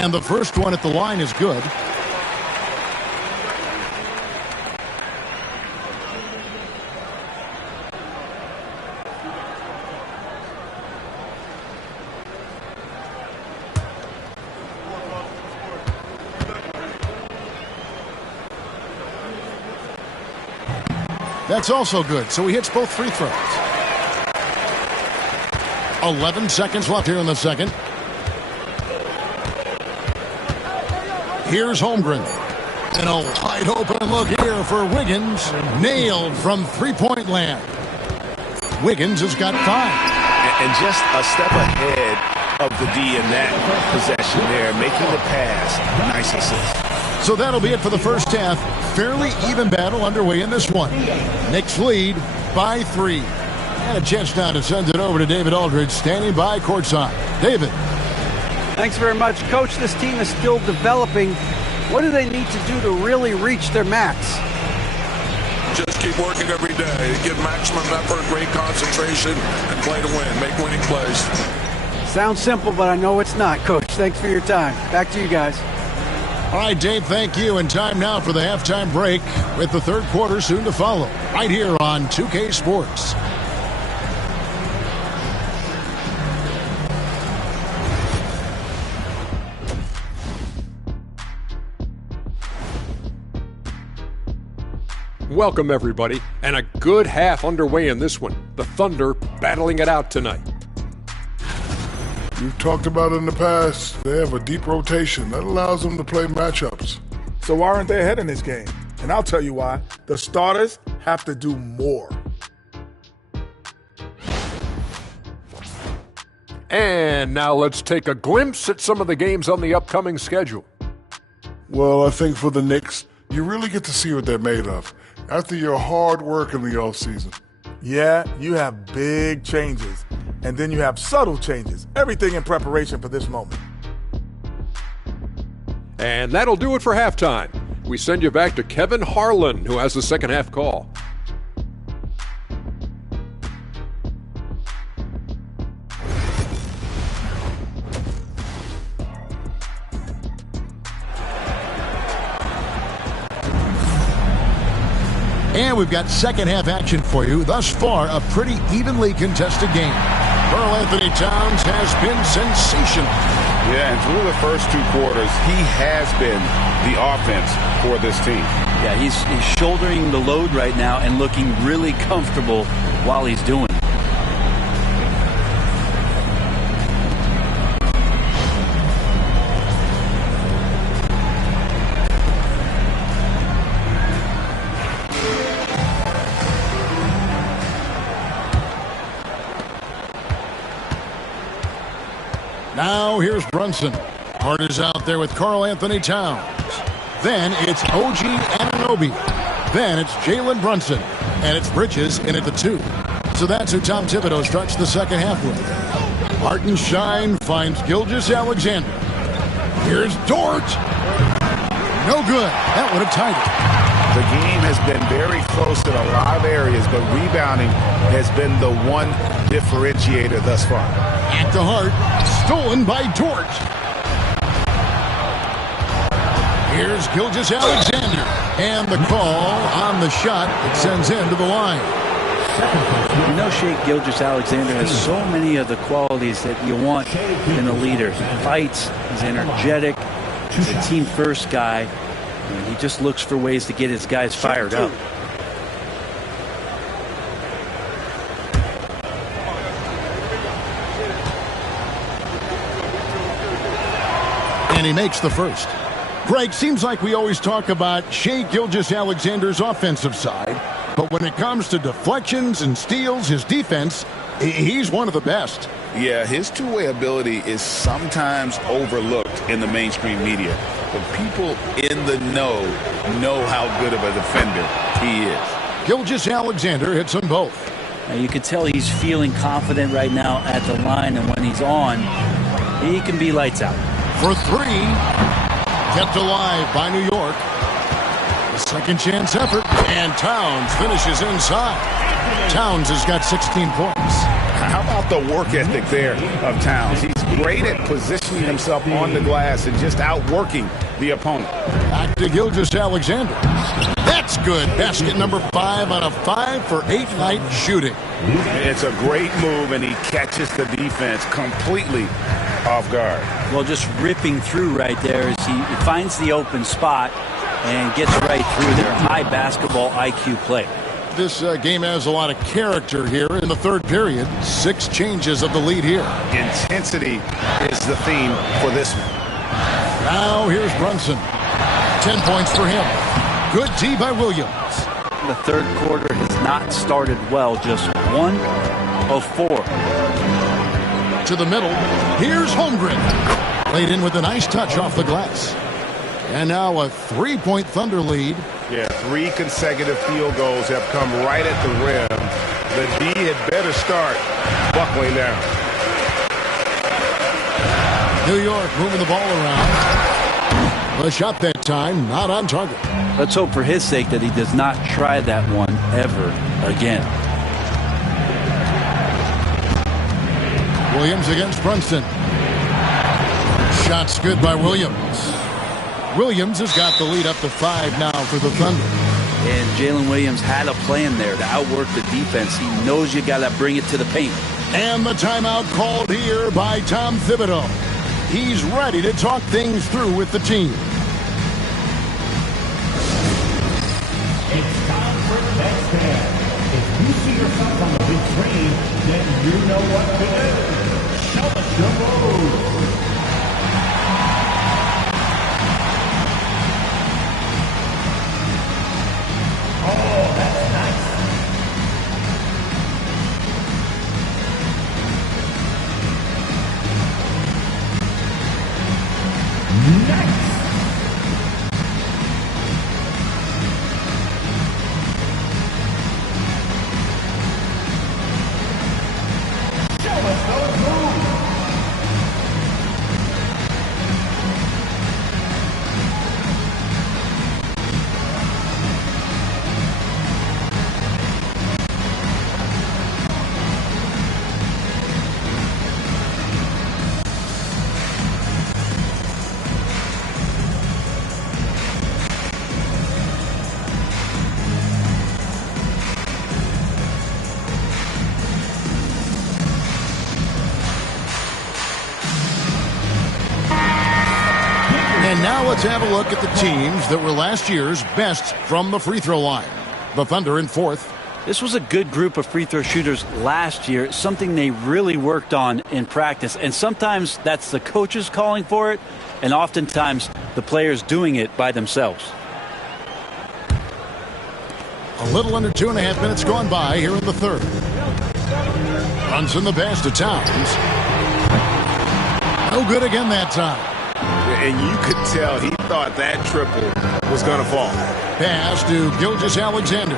And the first one at the line is good. That's also good, so he hits both free throws. 11 seconds left here in the second. Here's Holmgren. And a wide open look here for Wiggins. Nailed from three-point land. Wiggins has got 5. And just a step ahead of the D in that possession there, making the pass. Nice assist. So that'll be it for the first half. Fairly even battle underway in this one. Knicks lead by 3. And a chance now to send it over to David Aldridge, standing by courtside. David. Thanks very much. Coach, this team is still developing. What do they need to do to really reach their max? Just keep working every day. Give maximum effort, great concentration, and play to win. Make winning plays. Sounds simple, but I know it's not, Coach. Thanks for your time. Back to you guys. All right, Dave, thank you. And time now for the halftime break with the third quarter soon to follow. Right here on 2K Sports. Welcome, everybody, and a good half underway in this one. The Thunder battling it out tonight. We've talked about it in the past. They have a deep rotation that allows them to play matchups. So why aren't they ahead in this game? And I'll tell you why. The starters have to do more. And now let's take a glimpse at some of the games on the upcoming schedule. Well, I think for the Knicks, you really get to see what they're made of after your hard work in the offseason. Yeah, you have big changes, and then you have subtle changes. Everything in preparation for this moment. And that'll do it for halftime. We send you back to Kevin Harlan, who has the second half call. And we've got second half action for you. Thus far, a pretty evenly contested game. Karl-Anthony Towns has been sensational. Yeah, and through the first 2 quarters, he has been the offense for this team. Yeah, he's shouldering the load right now and looking really comfortable while he's doing it. Now here's Brunson. Hart is out there with Karl-Anthony Towns. Then it's OG Anunoby. Then it's Jalen Brunson. And it's Bridges in at the 2. So that's who Tom Thibodeau starts the second half with. Hartenstein finds Gilgeous-Alexander. Here's Dort. No good. That would have tied it. The game has been very close in a lot of areas, but rebounding has been the one differentiator thus far. At the Hart, stolen by Dort. Here's Gilgeous-Alexander. And the call on the shot. It sends him to the line. You know, Shai Gilgeous-Alexander has so many of the qualities that you want in a leader. He fights, he's energetic, he's a team-first guy. And he just looks for ways to get his guys fired up. And he makes the first. Greg, seems like we always talk about Shai Gilgeous-Alexander's offensive side, but when it comes to deflections and steals, his defense, he's one of the best. Yeah, his two-way ability is sometimes overlooked in the mainstream media, but people in the know how good of a defender he is. Gilgeous-Alexander hits them both. Now you can tell he's feeling confident right now at the line, and when he's on, he can be lights out. For 3, kept alive by New York. A second chance effort, and Towns finishes inside. Towns has got 16 points. How about the work ethic there of Towns? He's great at positioning himself on the glass and just outworking the opponent. Back to Gilgeous-Alexander. That's good. Basket number 5 on a 5-for-8 night shooting. It's a great move, and he catches the defense completely off guard. Well, just ripping through right there as he finds the open spot and gets right through there. High basketball IQ play. This game has a lot of character here in the third period. 6 changes of the lead here. Intensity is the theme for this one. Now here's Brunson. 10 points for him. Good D by Williams. The third quarter has not started well, just 1 of 4. To the middle, here's Holmgren. Played in with a nice touch off the glass. And now a 3-point Thunder lead. Yeah, 3 consecutive field goals have come right at the rim. The D had better start buckling down. New York moving the ball around. The shot that time, not on target. Let's hope for his sake that he does not try that one ever again. Williams against Brunson. Shot's good by Williams. Williams has got the lead up to 5 now for the Thunder. And Jalen Williams had a plan there to outwork the defense. He knows you got to bring it to the paint. And the timeout called here by Tom Thibodeau. He's ready to talk things through with the team. It's time for the next stand. If you see yourself on the big screen, then you know what to do. Show us the road. Oh, that's nice. Nice. Show us those moves. And now let's have a look at the teams that were last year's best from the free throw line. The Thunder in 4th. This was a good group of free throw shooters last year, something they really worked on in practice. And sometimes that's the coaches calling for it, and oftentimes the players doing it by themselves. A little under 2.5 minutes gone by here in the third. Brunson the pass to Towns. No good again that time. And you could tell he thought that triple was going to fall. Pass to Gilgeous-Alexander.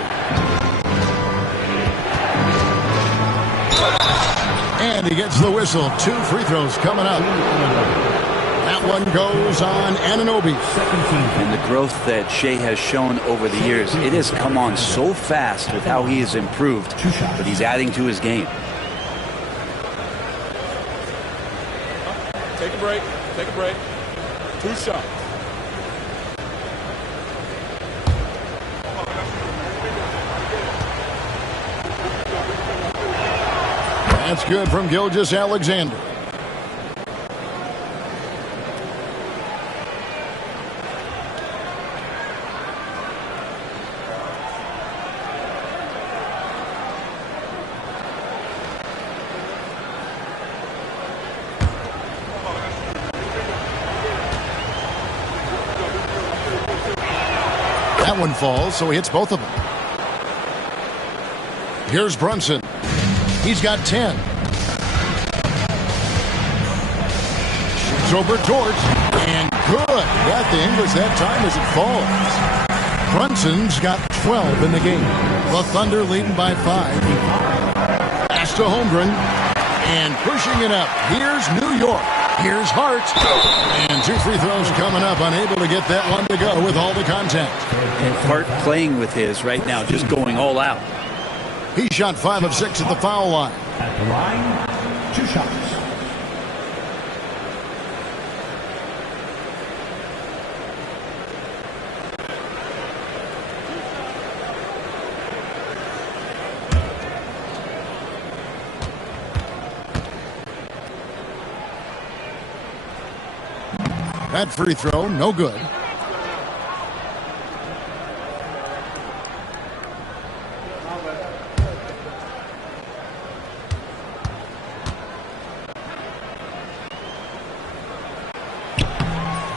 And he gets the whistle. 2 free throws coming up. That one goes on Anunoby. And the growth that Shea has shown over the years, it has come on so fast with how he has improved, but he's adding to his game. Take a break. Take a break. 2 shots. That's good from Gilgeous-Alexander. That one falls, so he hits both of them. Here's Brunson. He's got 10. Shoots over Dort. And good. Got the English that time as it falls. Brunson's got 12 in the game. The Thunder leading by 5. Pass to Holmgren. And pushing it up. Here's New York. Here's Hart. And 2 free throws coming up. Unable to get that one to go with all the contact. And Hart playing with his right now, just going all out. He shot 5 of 6 at the foul line. At the line, 2 shots. That free throw, no good.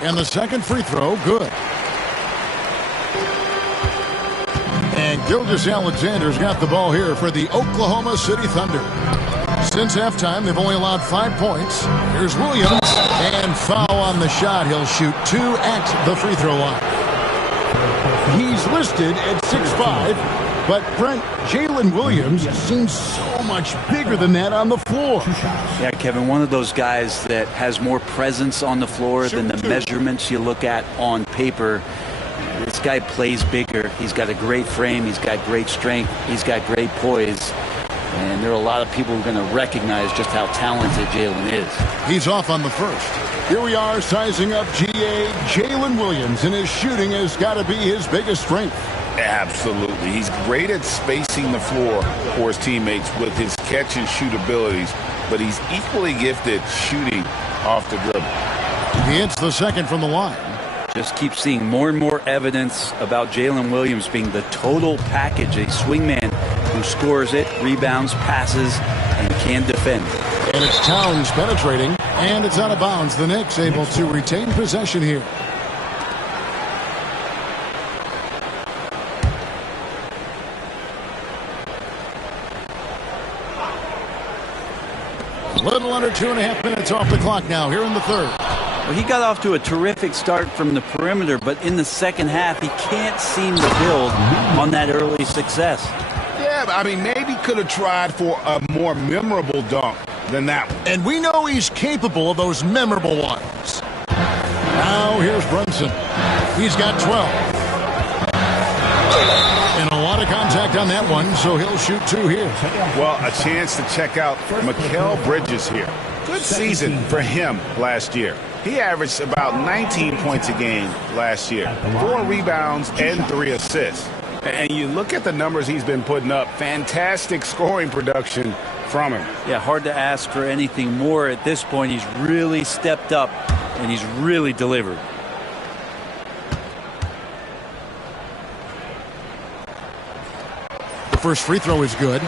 And the second free throw, good. Gilgeous-Alexander's got the ball here for the Oklahoma City Thunder. Since halftime, they've only allowed 5 points. Here's Williams, and foul on the shot. He'll shoot 2 at the free throw line. He's listed at 6'5", but Brent, Jalen Williams seems so much bigger than that on the floor. Yeah, Kevin, one of those guys that has more presence on the floor than the measurements you look at on paper. This guy plays bigger. He's got a great frame. He's got great strength. He's got great poise. And there are a lot of people who are going to recognize just how talented Jalen is. He's off on the first. Here we are sizing up GA Jalen Williams, and his shooting has got to be his biggest strength. Absolutely. He's great at spacing the floor for his teammates with his catch and shoot abilities, but he's equally gifted shooting off the dribble. He hits the second from the line. Just keep seeing more and more evidence about Jalen Williams being the total package, a swingman who scores it, rebounds, passes, and can defend. And it's Towns penetrating, and it's out of bounds. The Knicks able to retain possession here. A little under 2.5 minutes off the clock now here in the third. Well, he got off to a terrific start from the perimeter, but in the second half, he can't seem to build on that early success. Yeah, I mean, maybe could have tried for a more memorable dunk than that one. And we know he's capable of those memorable ones. Now here's Brunson. He's got 12. And a lot of contact on that one, so he'll shoot 2 here. Well, a chance to check out Mikal Bridges here. Good season for him last year. He averaged about 19 points a game last year, 4 rebounds and 3 assists. And you look at the numbers he's been putting up, fantastic scoring production from him. Yeah, hard to ask for anything more at this point. He's really stepped up, and he's really delivered. The first free throw is good.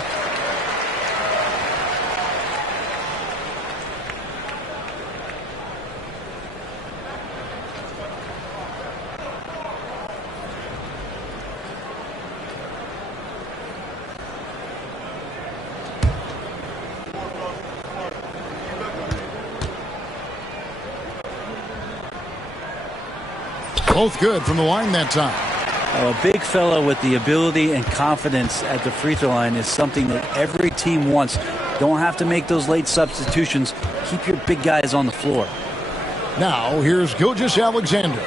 Both good from the line that time. A big fella with the ability and confidence at the free throw line is something that every team wants. Don't have to make those late substitutions. Keep your big guys on the floor. Now here's Gilgeous-Alexander.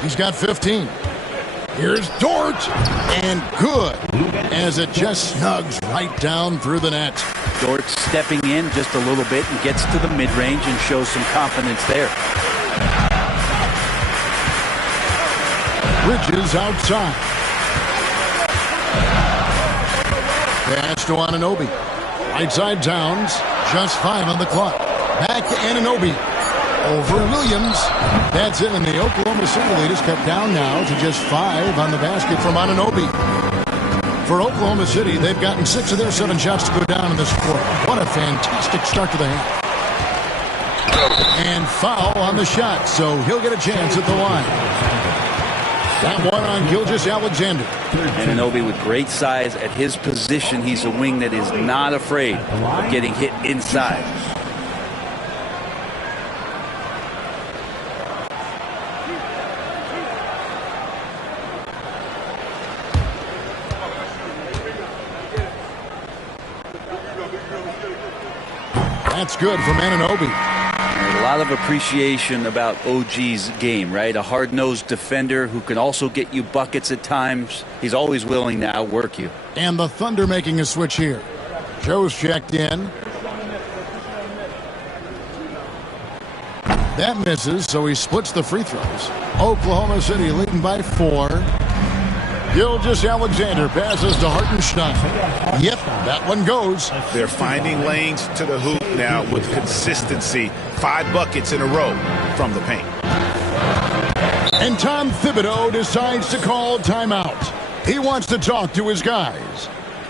He's got 15. Here's Dort, and good, as it just snugs right down through the net. Dort stepping in just a little bit and gets to the mid-range and shows some confidence there. Bridges outside. Pass to Anunoby. Right side Towns. Just 5 on the clock. Back to Anunoby. Over Williams. That's it, and the Oklahoma City lead is cut down now to just 5 on the basket from Anunoby. For Oklahoma City, they've gotten 6 of their 7 shots to go down in this quarter. What a fantastic start to the half. And foul on the shot, so he'll get a chance at the line. That one on Gilgeous-Alexander. Anunoby with great size at his position. He's a wing that is not afraid of getting hit inside. That's good from Anunoby. A lot of appreciation about OG's game, right? A hard-nosed defender who can also get you buckets at times. He's always willing to outwork you. And the Thunder making a switch here. Joe's checked in. That misses, so he splits the free throws. Oklahoma City leading by 4. Gilgeous-Alexander passes to Hartenstein. Yep, that one goes. They're finding lanes to the hoop now with consistency. 5 buckets in a row from the paint. And Tom Thibodeau decides to call timeout. He wants to talk to his guys.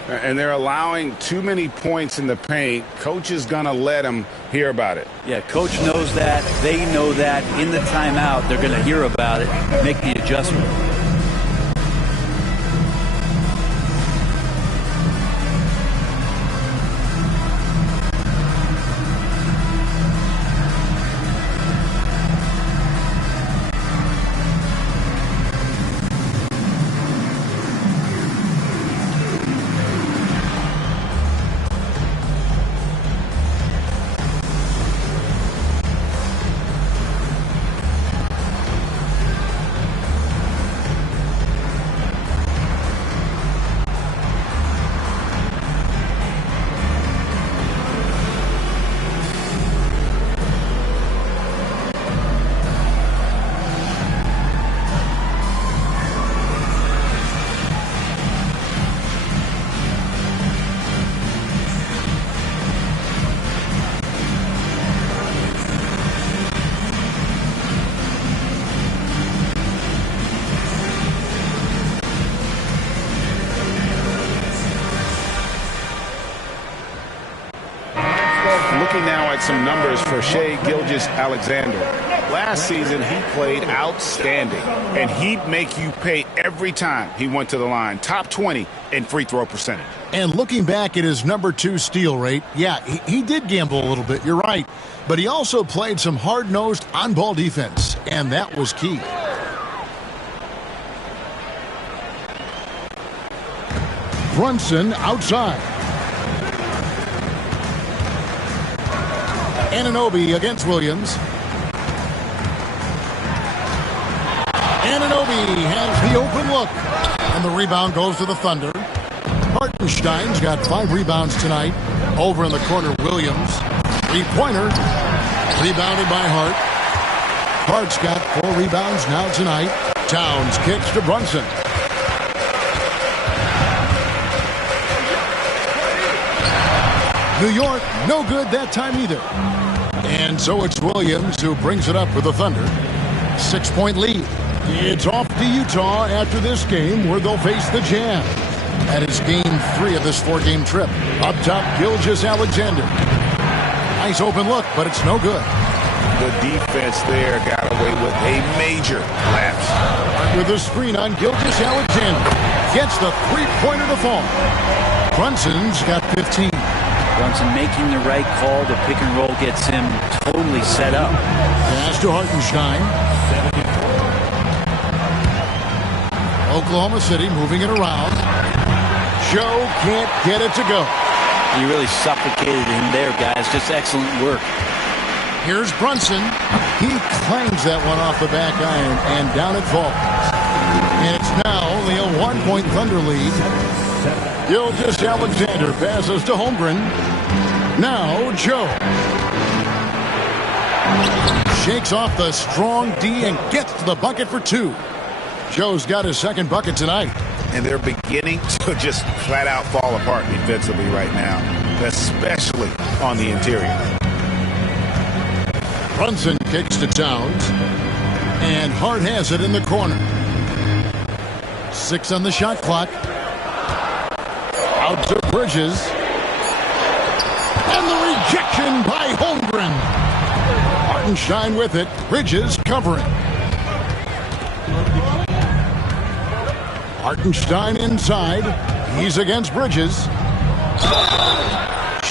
And they're allowing too many points in the paint. Coach is going to let him hear about it. Yeah, coach knows that. They know that. In the timeout, they're going to hear about it, make the adjustment. looking now at some numbers for Shai Gilgeous-Alexander. Last season, he played outstanding, and he'd make you pay every time he went to the line. Top 20 in free throw percentage. And looking back at his #2 steal rate, yeah, he did gamble a little bit, you're right. But he also played some hard-nosed on-ball defense, and that was key. Brunson outside. Anunoby against Williams. Anunoby has the open look. And the rebound goes to the Thunder. Hartenstein's got 5 rebounds tonight. Over in the corner, Williams. 3-pointer. Rebounded by Hart. Hart's got 4 rebounds now tonight. Towns kicks to Brunson. New York, no good that time either. And so it's Williams who brings it up for the Thunder. 6-point lead. It's off to Utah after this game where they'll face the Jazz. That is game 3 of this 4-game trip. Up top, Gilgeous-Alexander. Nice open look, but it's no good. The defense there got away with a major lapse. With a screen on Gilgeous-Alexander. Gets the 3-pointer to fall. Brunson's got 15. Brunson making the right call. The pick and roll gets him totally set up. Pass to Hartenstein. Oklahoma City moving it around. Joe can't get it to go. He really suffocated him there, guys. Just excellent work. Here's Brunson. He clangs that one off the back iron, and down it falls. And it's now only a 1-point Thunder lead. Gilgeous-Alexander passes to Holmgren. Now Joe. Shakes off the strong D and gets to the bucket for 2. Joe's got his 2nd bucket tonight. And they're beginning to just flat out fall apart defensively right now, especially on the interior. Brunson kicks to Towns. And Hart has it in the corner. 6 on the shot clock. Out to Bridges. And the rejection by Holmgren. Hartenstein with it. Bridges covering. Hartenstein inside. He's against Bridges.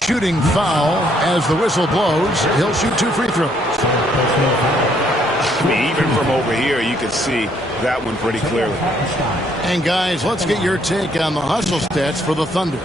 Shooting foul as the whistle blows. He'll shoot 2 free throws. I mean, even from over here, you can see that one pretty clearly. And guys, let's get your take on the hustle stats for the Thunder.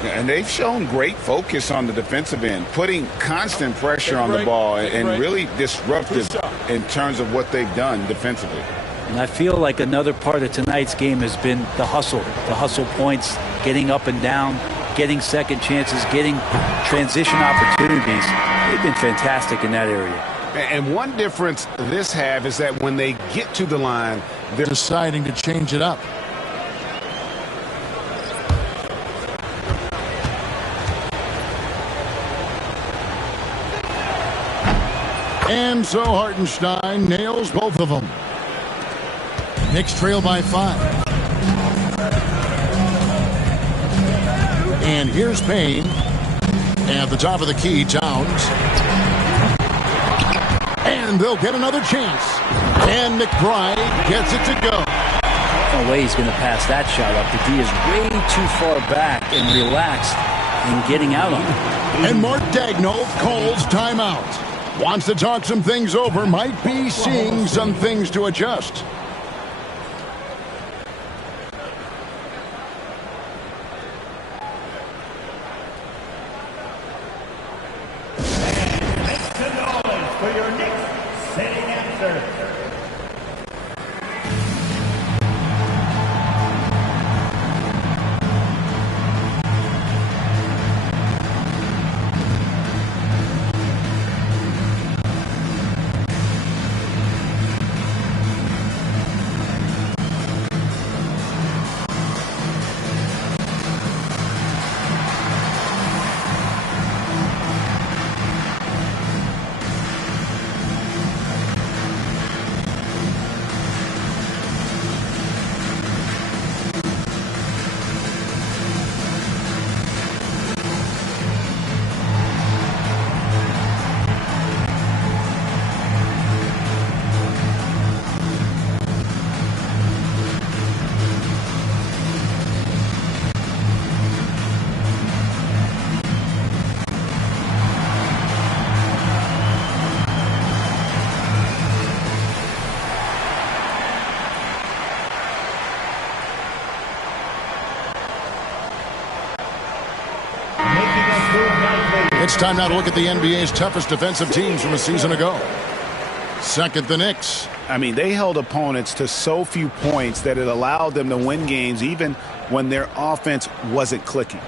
And they've shown great focus on the defensive end, putting constant pressure on the ball and really disruptive in terms of what they've done defensively. And I feel like another part of tonight's game has been the hustle points, getting up and down, getting second chances, getting transition opportunities. They've been fantastic in that area. And one difference this half is that when they get to the line, they're deciding to change it up. And so Hartenstein nails both of them. Knicks trail by 5. And here's Payne. At the top of the key, Towns. And they'll get another chance. And McBride gets it to go. No way he's going to pass that shot up. The D is way too far back and relaxed in getting out on it. And Mark Daigneault calls timeout. Wants to talk some things over. Might be seeing some things to adjust. It's time now to look at the NBA's toughest defensive teams from a season ago. Second, the Knicks. I mean, they held opponents to so few points that it allowed them to win games even when their offense wasn't clicking.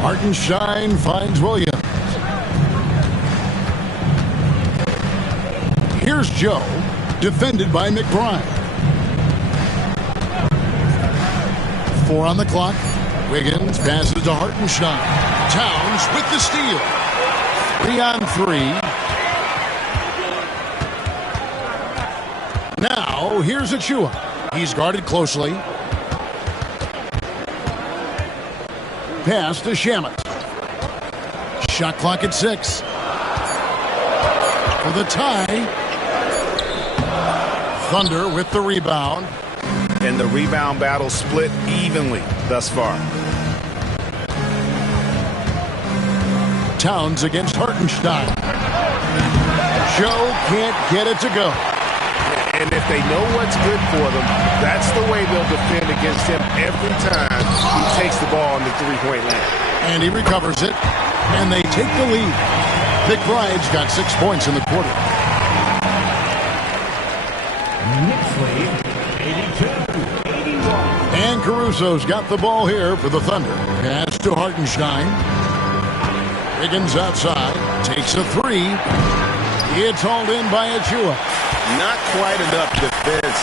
Hartenstein finds Williams. Here's Joe, defended by McBride. 4 on the clock. Wiggins passes to Hartenstein. Towns with the steal. 3 on 3. Now, here's Achua. He's guarded closely. Pass to Shamet. Shot clock at 6. For the tie. Thunder with the rebound. And the rebound battle split evenly thus far. Towns against Hartenstein. Joe can't get it to go. And if they know what's good for them, that's the way they'll defend against him every time he takes the ball in the three-point line. And he recovers it. And they take the lead. McBride's got 6 points in the quarter. Knicks lead, 82-81. And Caruso's got the ball here for the Thunder. Pass to Hartenstein. Wiggins outside. Takes a 3. It's hauled in by Achua. Not quite enough defense.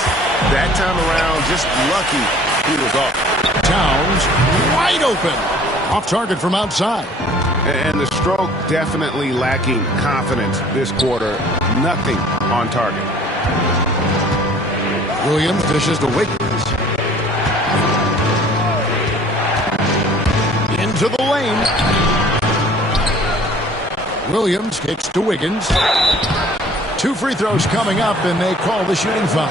That time around, just lucky he was off. Towns wide open. Off target from outside. And the stroke definitely lacking confidence this quarter. Nothing on target. Williams dishes to Wiggins. Into the lane. Williams kicks to Wiggins. 2 free throws coming up, and they call the shooting foul.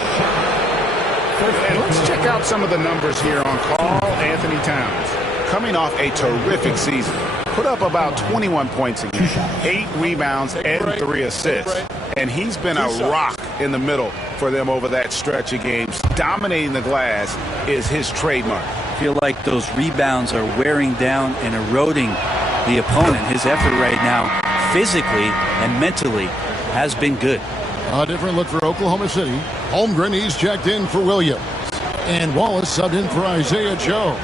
And let's check out some of the numbers here on Karl Anthony Towns. Coming off a terrific season. Put up about 21 points a game, 8 rebounds, and 3 assists. And he's been a rock in the middle for them over that stretch of games. Dominating the glass is his trademark. I feel like those rebounds are wearing down and eroding the opponent. His effort right now, physically and mentally, has been good. A different look for Oklahoma City. Holmgren, he's checked in for Williams. And Wallace subbed in for Isaiah Joe.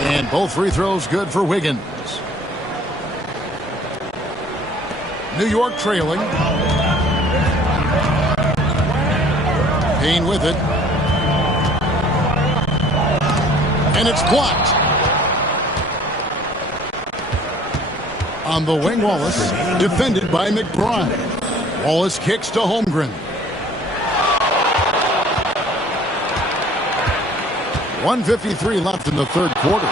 And both free throws good for Wiggins. New York trailing. Payne with it. And it's blocked. On the wing, Wallace, defended by McBride. Wallace kicks to Holmgren. 1:53 left in the third quarter.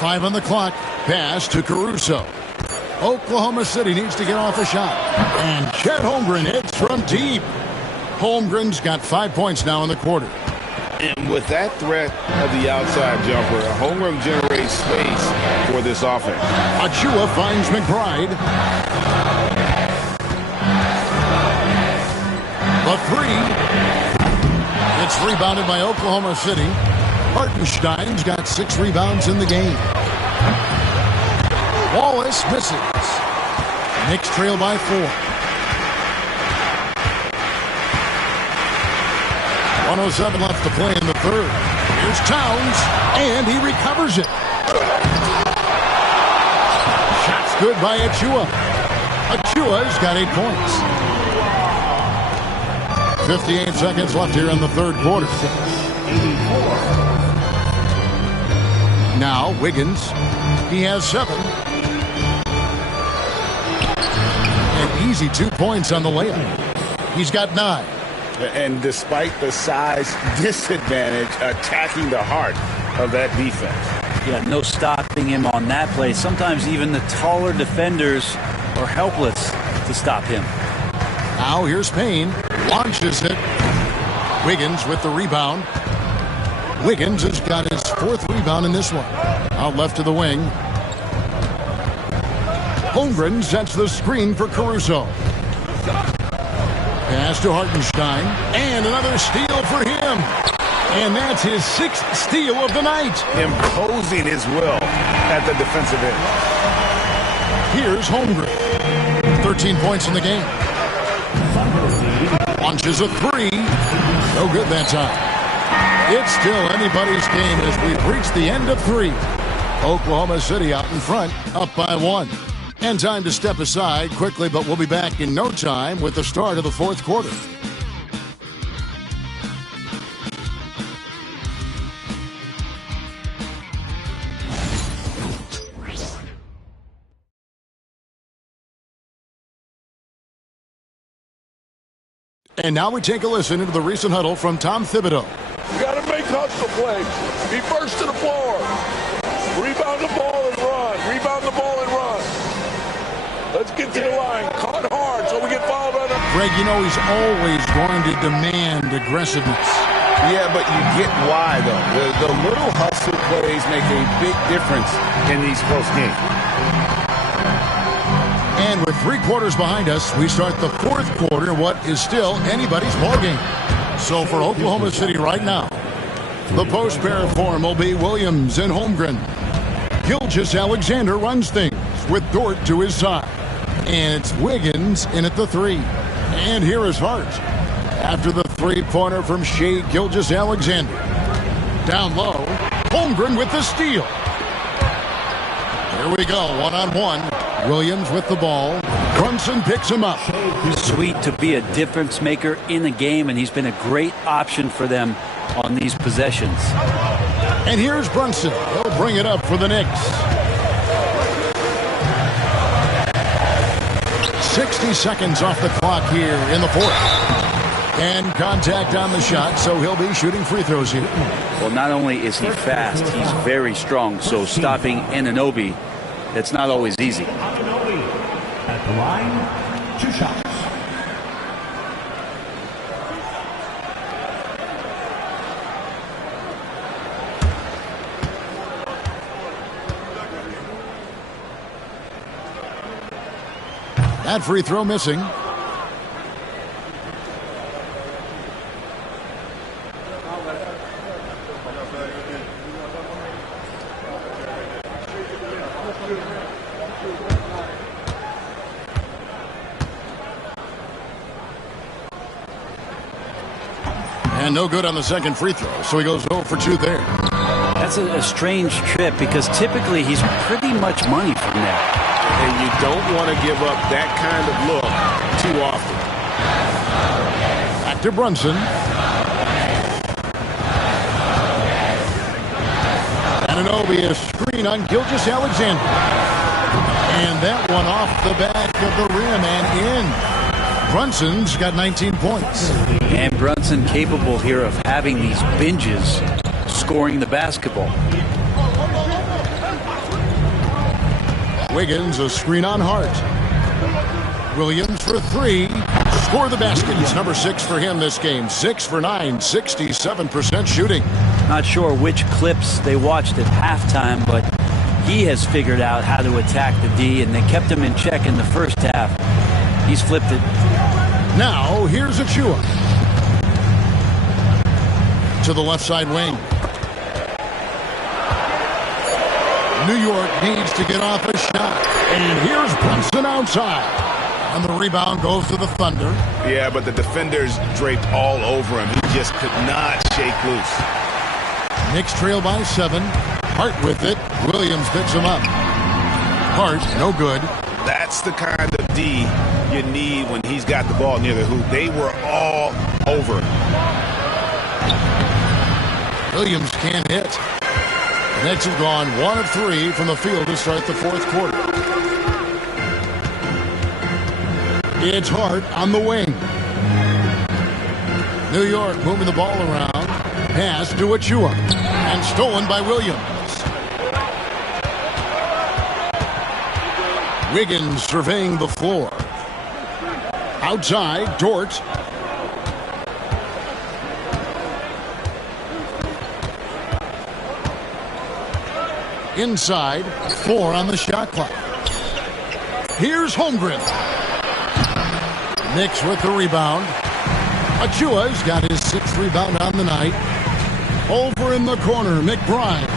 5 on the clock. Pass to Caruso. Oklahoma City needs to get off a shot. And Chet Holmgren hits from deep. Holmgren's got 5 points now in the quarter. And with that threat of the outside jumper, Holmgren generates space for this offense. Achua finds McBride. The 3. It's rebounded by Oklahoma City. Hartenstein's got 6 rebounds in the game. Wallace misses. Knicks trail by 4. 1:07 left to play in the third. Here's Towns, and he recovers it. Shot's good by Achua. Achua's got 8 points. 58 seconds left here in the third quarter. Now Wiggins, he has 7. An easy 2 points on the layup. He's got 9. And despite the size disadvantage, attacking the heart of that defense. Yeah, no stopping him on that play. Sometimes even the taller defenders are helpless to stop him. Now here's Payne. Launches it. Wiggins with the rebound. Wiggins has got his 4th rebound in this one. Out left to the wing. Holmgren sets the screen for Caruso. Pass to Hartenstein. And another steal for him. And that's his 6th steal of the night. Imposing his will at the defensive end. Here's Holmgren. 13 points in the game. Launches a 3. No good that time. It's still anybody's game as we've reached the end of 3. Oklahoma City out in front, up by 1. And time to step aside quickly, but we'll be back in no time with the start of the 4th quarter. And now we take a listen into the recent huddle from Tom Thibodeau. You got to make hustle plays. Be first to the floor. Rebound the ball and run. Rebound the ball and run. Let's get to the line. Cut hard so we get fouled on it. Greg, you know he's always going to demand aggressiveness. Yeah, but you get why, though. The little hustle plays make a big difference in these close games. And with 3 quarters behind us, we start the 4th quarter, what is still anybody's ballgame. So for Oklahoma City right now, the post pair form will be Williams and Holmgren. Gilgeous-Alexander runs things with Dort to his side. And it's Wiggins in at the 3. And here is Hart. After the 3-pointer from Shai Gilgeous-Alexander. Down low, Holmgren with the steal. Here we go, 1-on-1. Williams with the ball. Brunson picks him up. Sweet to be a difference maker in the game, and he's been a great option for them on these possessions. And here's Brunson. He'll bring it up for the Knicks. 60 seconds off the clock here in the 4th. And contact on the shot, so he'll be shooting free throws here. Well, not only is he fast, he's very strong. So stopping Anunoby, that's not always easy. At the line, 2 shots. That free throw missing. And no good on the second free throw, so he goes 0 for 2 there. That's a strange trip because typically he's pretty much money from there. And you don't want to give up that kind of look too often. Back to Brunson. Anunoby, a screen on Gilgeous-Alexander. And that one off the back of the rim and in. Brunson's got 19 points. And Brunson capable here of having these binges scoring the basketball. Wiggins, a screen on Hart. Williams for 3. Score the basket. It's number 6 for him this game. 6 for 9, 67% shooting. Not sure which clips they watched at halftime, but he has figured out how to attack the D, and they kept him in check in the first half. He's flipped it. Now, here's Achua. To the left side wing. New York needs to get off a shot. And here's Brunson outside. And the rebound goes to the Thunder. Yeah, but the defenders draped all over him. He just could not shake loose. Knicks trail by 7. Hart with it. Williams picks him up. Hart, no good. That's the kind of D you need when he's got the ball near the hoop. They were all over him. Williams can't hit. The Knicks have gone 1 of 3 from the field to start the 4th quarter. It's Hart on the wing. New York moving the ball around. Pass to Achua. And stolen by Williams. Wiggins surveying the floor. Outside, Dort. Inside, 4 on the shot clock. Here's Holmgren. Knicks with the rebound. Achua's got his 6th rebound on the night. Over in the corner, McBride.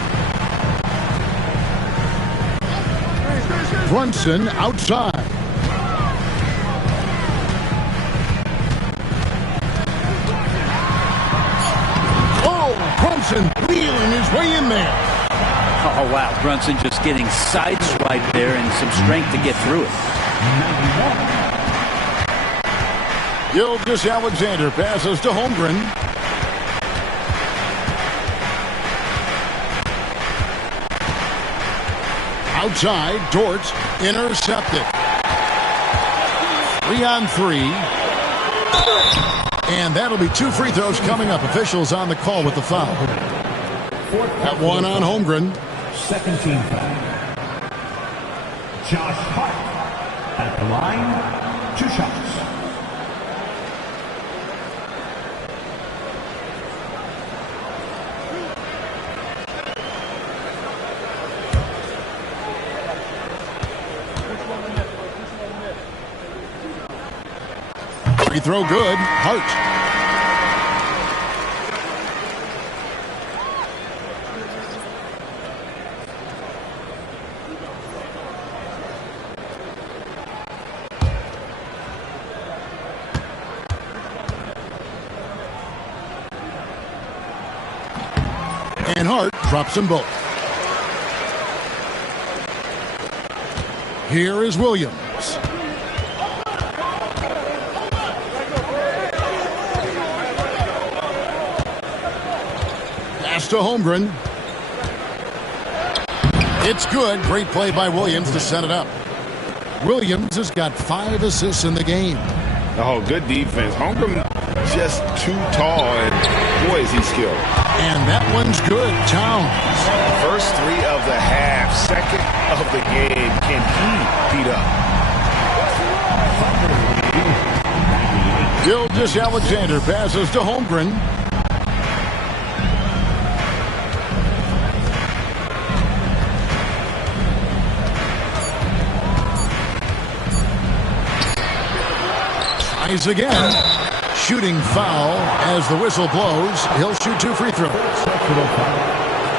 Brunson outside. Oh, Brunson wheeling his way in there. Oh, wow. Brunson just getting sideswiped there and some strength to get through it. Gilgeous-Alexander passes to Holmgren. Outside, Dort intercepted. 3 on 3. And that'll be 2 free throws coming up. Officials on the call with the foul. That one on Holmgren. Second team foul. Josh Hart at the line. 2 shots. Free throw good. Hart. And Hart drops them both. Here is Williams. To Holmgren. It's good. Great play by Williams to set it up. Williams has got 5 assists in the game. Oh, good defense. Holmgren just too tall, and boy, is he skilled. And that one's good. Towns. First 3 of the half, second of the game. Can he beat up? Gilgeous-Alexander passes to Holmgren. Again, shooting foul as the whistle blows. He'll shoot 2 free throws.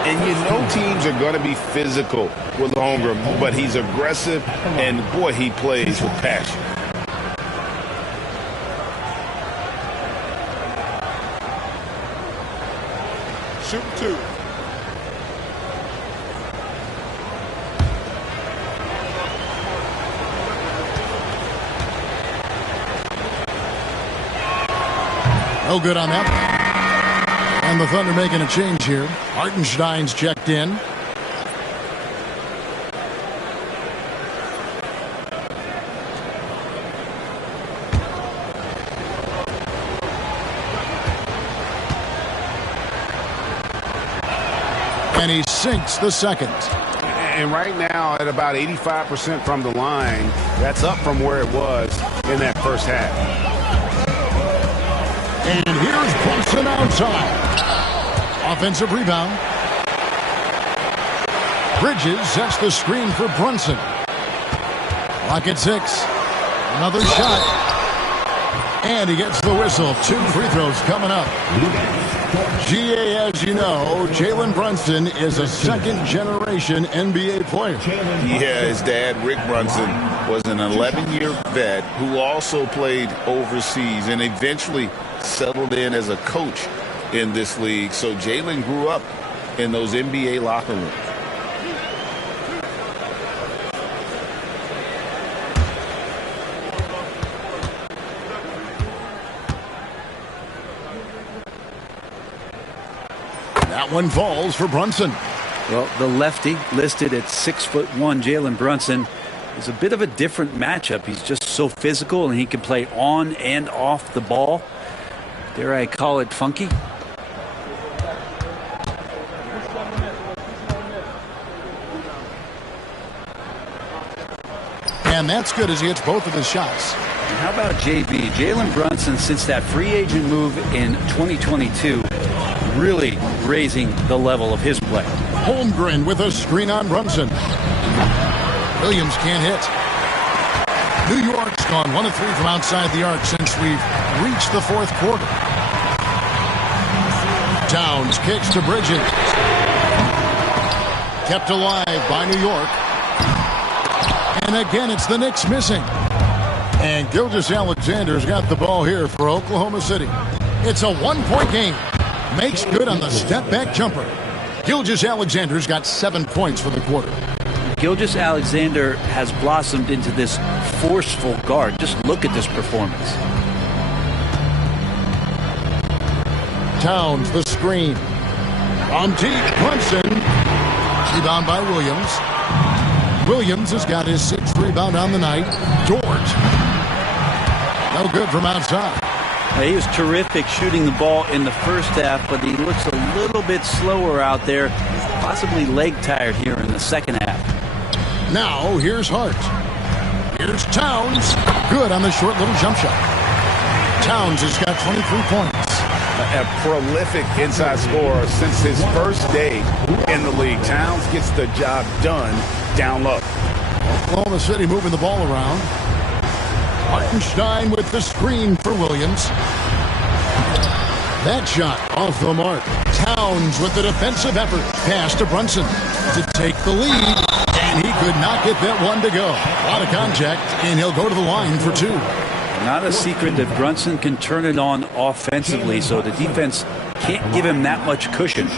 And you know teams are going to be physical with Holmgren, but he's aggressive, and boy, he plays with passion. Shoot 2. No good on that. And the Thunder making a change here. Hartenstein's checked in. And he sinks the second. And right now at about 85% from the line, that's up from where it was in that first half. And here's Brunson outside. Offensive rebound. Bridges sets the screen for Brunson. Clock at 6. Another shot. And he gets the whistle. 2 free throws coming up. GA, as you know, Jalen Brunson is a second-generation NBA player. Yeah, his dad, Rick Brunson, was an 11-year vet who also played overseas and eventually settled in as a coach in this league. So Jalen grew up in those NBA locker rooms. That one falls for Brunson. Well, the lefty listed at 6'1", Jalen Brunson, is a bit of a different matchup. He's just so physical, and he can play on and off the ball. Dare I call it funky? And that's good as he hits both of his shots. And how about JB? Jalen Brunson, since that free agent move in 2022, really raising the level of his play. Holmgren with a screen on Brunson. Williams can't hit. New York's gone 1 of 3 from outside the arc since we've reached the fourth quarter. Towns kicks to Bridges. Kept alive by New York. And again, it's the Knicks missing. And Gilgeous-Alexander's got the ball here for Oklahoma City. It's a 1-point game. Makes good on the step-back jumper. Gilgeous-Alexander's got 7 points for the quarter. Gilgeous-Alexander has blossomed into this forceful guard. Just look at this performance. Towns, the screen. From deep, Brunson. Rebound by Williams. Williams has got his 6th rebound on the night. Dort. No good from outside. He was terrific shooting the ball in the first half, but he looks a little bit slower out there. Possibly leg tired here in the second half. Now, here's Hart. Here's Towns. Good on the short little jump shot. Towns has got 23 points. A prolific inside scorer since his first day in the league. Towns gets the job done down low. Oklahoma City moving the ball around. Hartenstein with the screen for Williams. That shot off the mark. Towns with the defensive effort. Pass to Brunson to take the lead. And he could not get that one to go. A lot of contact, and he'll go to the line for 2. Not a secret that Brunson can turn it on offensively, so the defense can't give him that much cushion.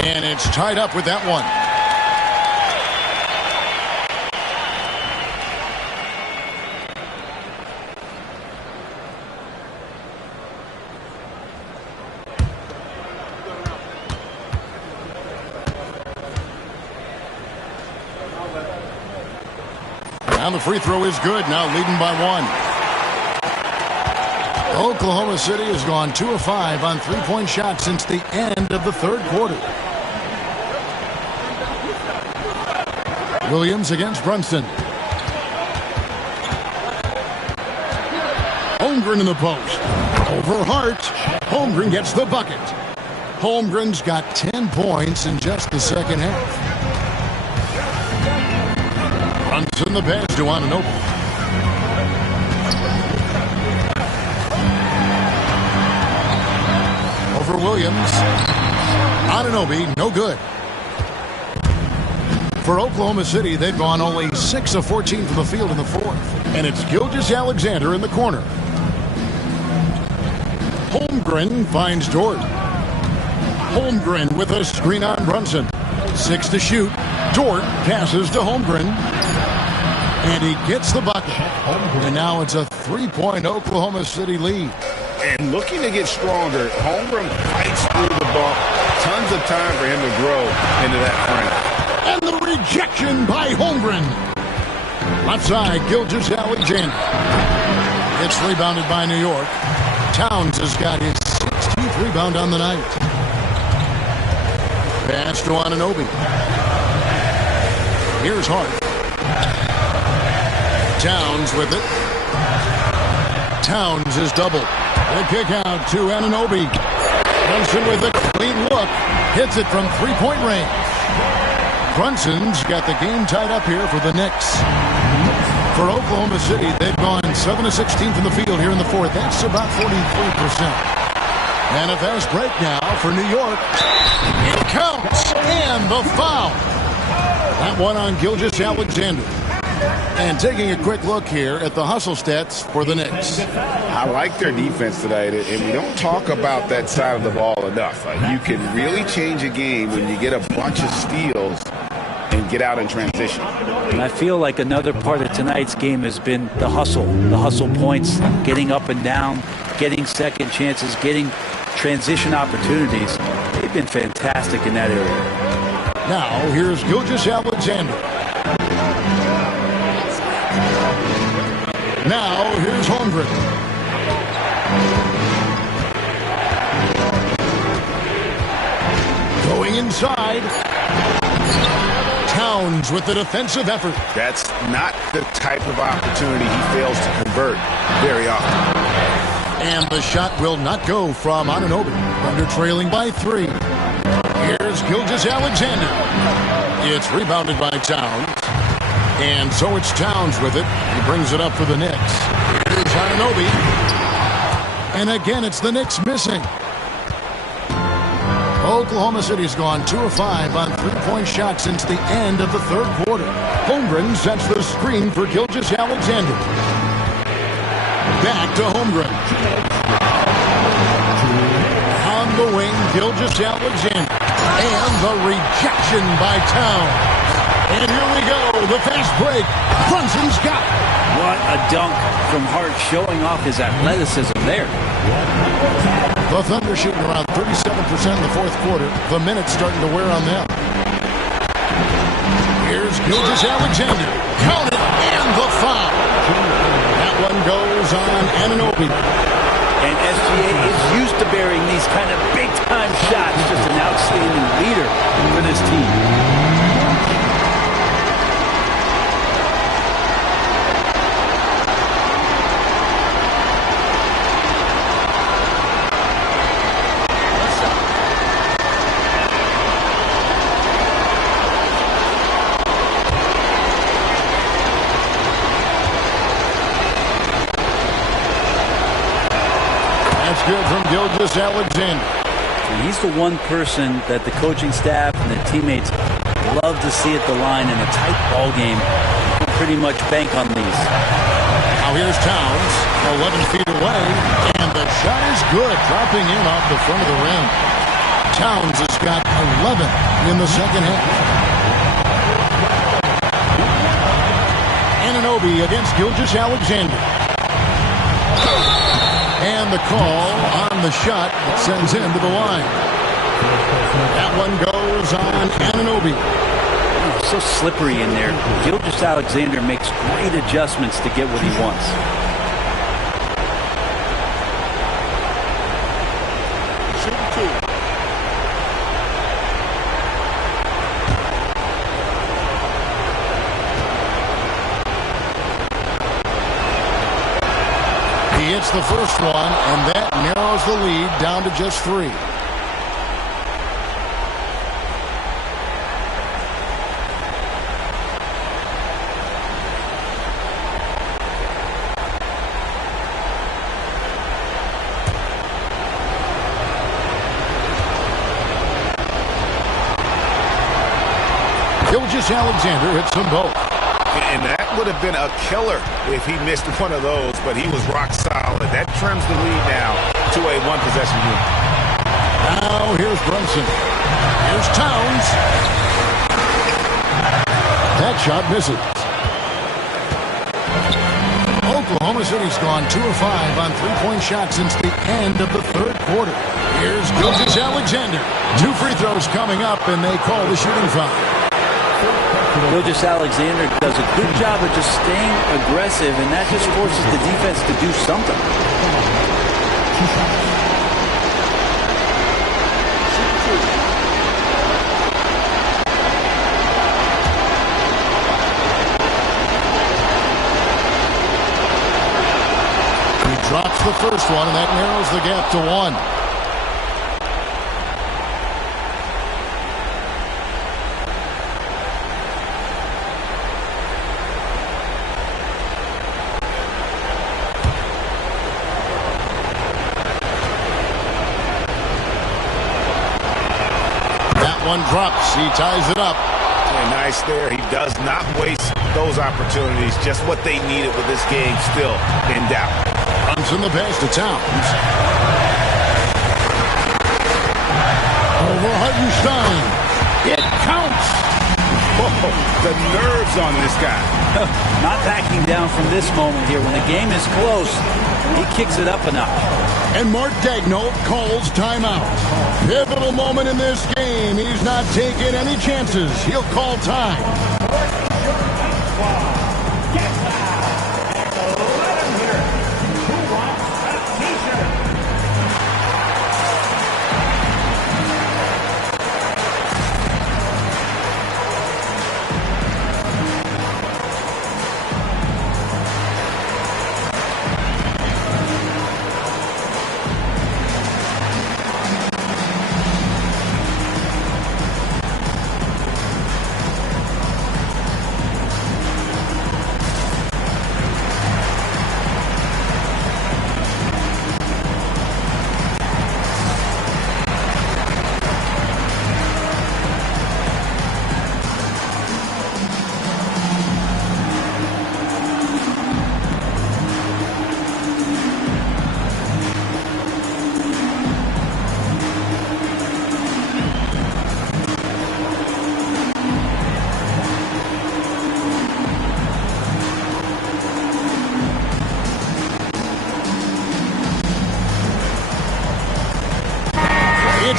And it's tied up with that one. And the free throw is good, now leading by 1. Oklahoma City has gone 2 of 5 on 3-point shots since the end of the third quarter. Williams against Brunson. Holmgren in the post. Over Hart. Holmgren gets the bucket. Holmgren's got 10 points in just the second half. Brunson the pass to Anunoby. Over Williams. Anunoby, no good. For Oklahoma City, they've gone only 6 of 14 from the field in the fourth. And it's Gilgeous-Alexander in the corner. Holmgren finds Dort. Holmgren with a screen on Brunson. 6 to shoot. Dort passes to Holmgren. And he gets the bucket. And now it's a 3-point Oklahoma City lead. And looking to get stronger, Holmgren fights through the bump. Tons of time for him to grow into that frame. And the rejection by Holmgren. Left side, Gilgeous-Alexander. It's rebounded by New York. Towns has got his 16th rebound on the night. Pass to Anunoby. Here's Hart. Towns with it. Towns is doubled. The kick out to Anunoby. Brunson with a clean look. Hits it from 3-point range. Brunson's got the game tied up here for the Knicks. For Oklahoma City, they've gone 7 of 16 from the field here in the fourth. That's about 43%. And a fast break now for New York. It counts. And the foul. That one on Gilgeous-Alexander. And taking a quick look here at the hustle stats for the Knicks. I like their defense tonight, and we don't talk about that side of the ball enough. You can really change a game when you get a bunch of steals and get out in transition. And I feel like another part of tonight's game has been the hustle points, getting up and down, getting second chances, getting transition opportunities. They've been fantastic in that area. Now, here's Gilgeous-Alexander. Now, here's Holmgren. inside. Towns with the defensive effort. That's not the type of opportunity he fails to convert very often. And the shot will not go from Anunoby. Thunder trailing by 3. Here's Gilgeous-Alexander. It's rebounded by Towns. And so it's Towns with it. He brings it up for the Knicks. Here's Anunoby. And again, it's the Knicks missing. Oklahoma City's gone 2 of 5 on three-point shots since the end of the third quarter. Holmgren sets the screen for Gilgeous-Alexander. Back to Holmgren. On the wing, Gilgeous-Alexander. And the rejection by Towns. And here we go, the fast break. Brunson's got it. What a dunk from Hart, showing off his athleticism there. The Thunder shooting around 37% in the fourth quarter. The minutes starting to wear on them. Here's Gilgeous-Alexander. Count it, and the foul. That one goes on Anunoby. And SGA is used to bearing these kind of big-time shots. Just an outstanding leader for this team. Good from Gilgeous-Alexander. He's the one person that the coaching staff and the teammates love to see at the line in a tight ball game. Pretty much bank on these. Now here's Towns, 11 feet away, and the shot is good, dropping in off the front of the rim. Towns has got 11 in the second half. Anunoby against Gilgeous-Alexander. And the call on the shot that sends him to the line. That one goes on Anunoby. Oh, so slippery in there. Gilgeous-Alexander makes great adjustments to get what he wants. It's the first one, and that narrows the lead down to just 3. Gilgeous-Alexander hits them both. And that would have been a killer if he missed one of those, but he was rock solid. That trims the lead now to a one-possession unit. Now here's Brunson. Here's Towns. That shot misses. Oklahoma City's gone 2 of 5 on three-point shots since the end of the third quarter. Here's Gilgeous-Alexander. 2 free throws coming up, and they call the shooting foul. Gilgeous-Alexander does a good job of just staying aggressive, and that just forces the defense to do something. He drops the first one, and that narrows the gap to 1. One drops. He ties it up. And nice there. He does not waste those opportunities. Just what they needed with this game still in doubt. Brunson the pass to Towns. Over Hartenstein. It counts. Oh, the nerves on this guy. Not backing down from this moment here. When the game is close, he kicks it up a notch. And Mark Daigneault calls timeout. Pivotal moment in this game. He's not taking any chances. He'll call time.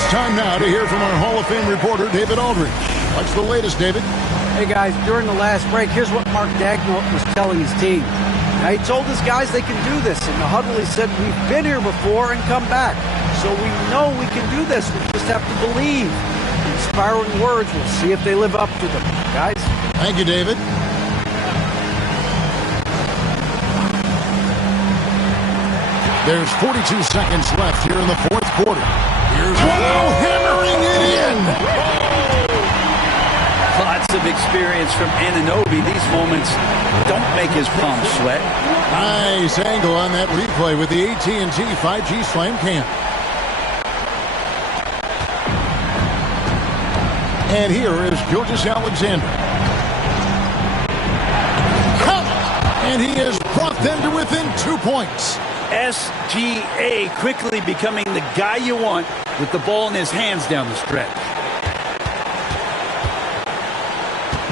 time now to hear from our Hall of Fame reporter, David Aldridge. What's the latest, David? Hey, guys, during the last break, here's what Mark Daigneault was telling his team. Now, he told his guys they can do this. In the huddle, he said, we've been here before and come back. So we know we can do this. We just have to believe. Inspiring words. We'll see if they live up to them. Guys? Thank you, David. There's 42 seconds left here in the fourth quarter. Here's Wow hammering it in. Lots of experience from Anunoby. These moments don't make his palms sweat. Nice angle on that replay with the AT&T 5G Slam Cam. And here is Gilgeous-Alexander. And he has brought them to within 2 points. SGA quickly becoming the guy you want with the ball in his hands down the stretch.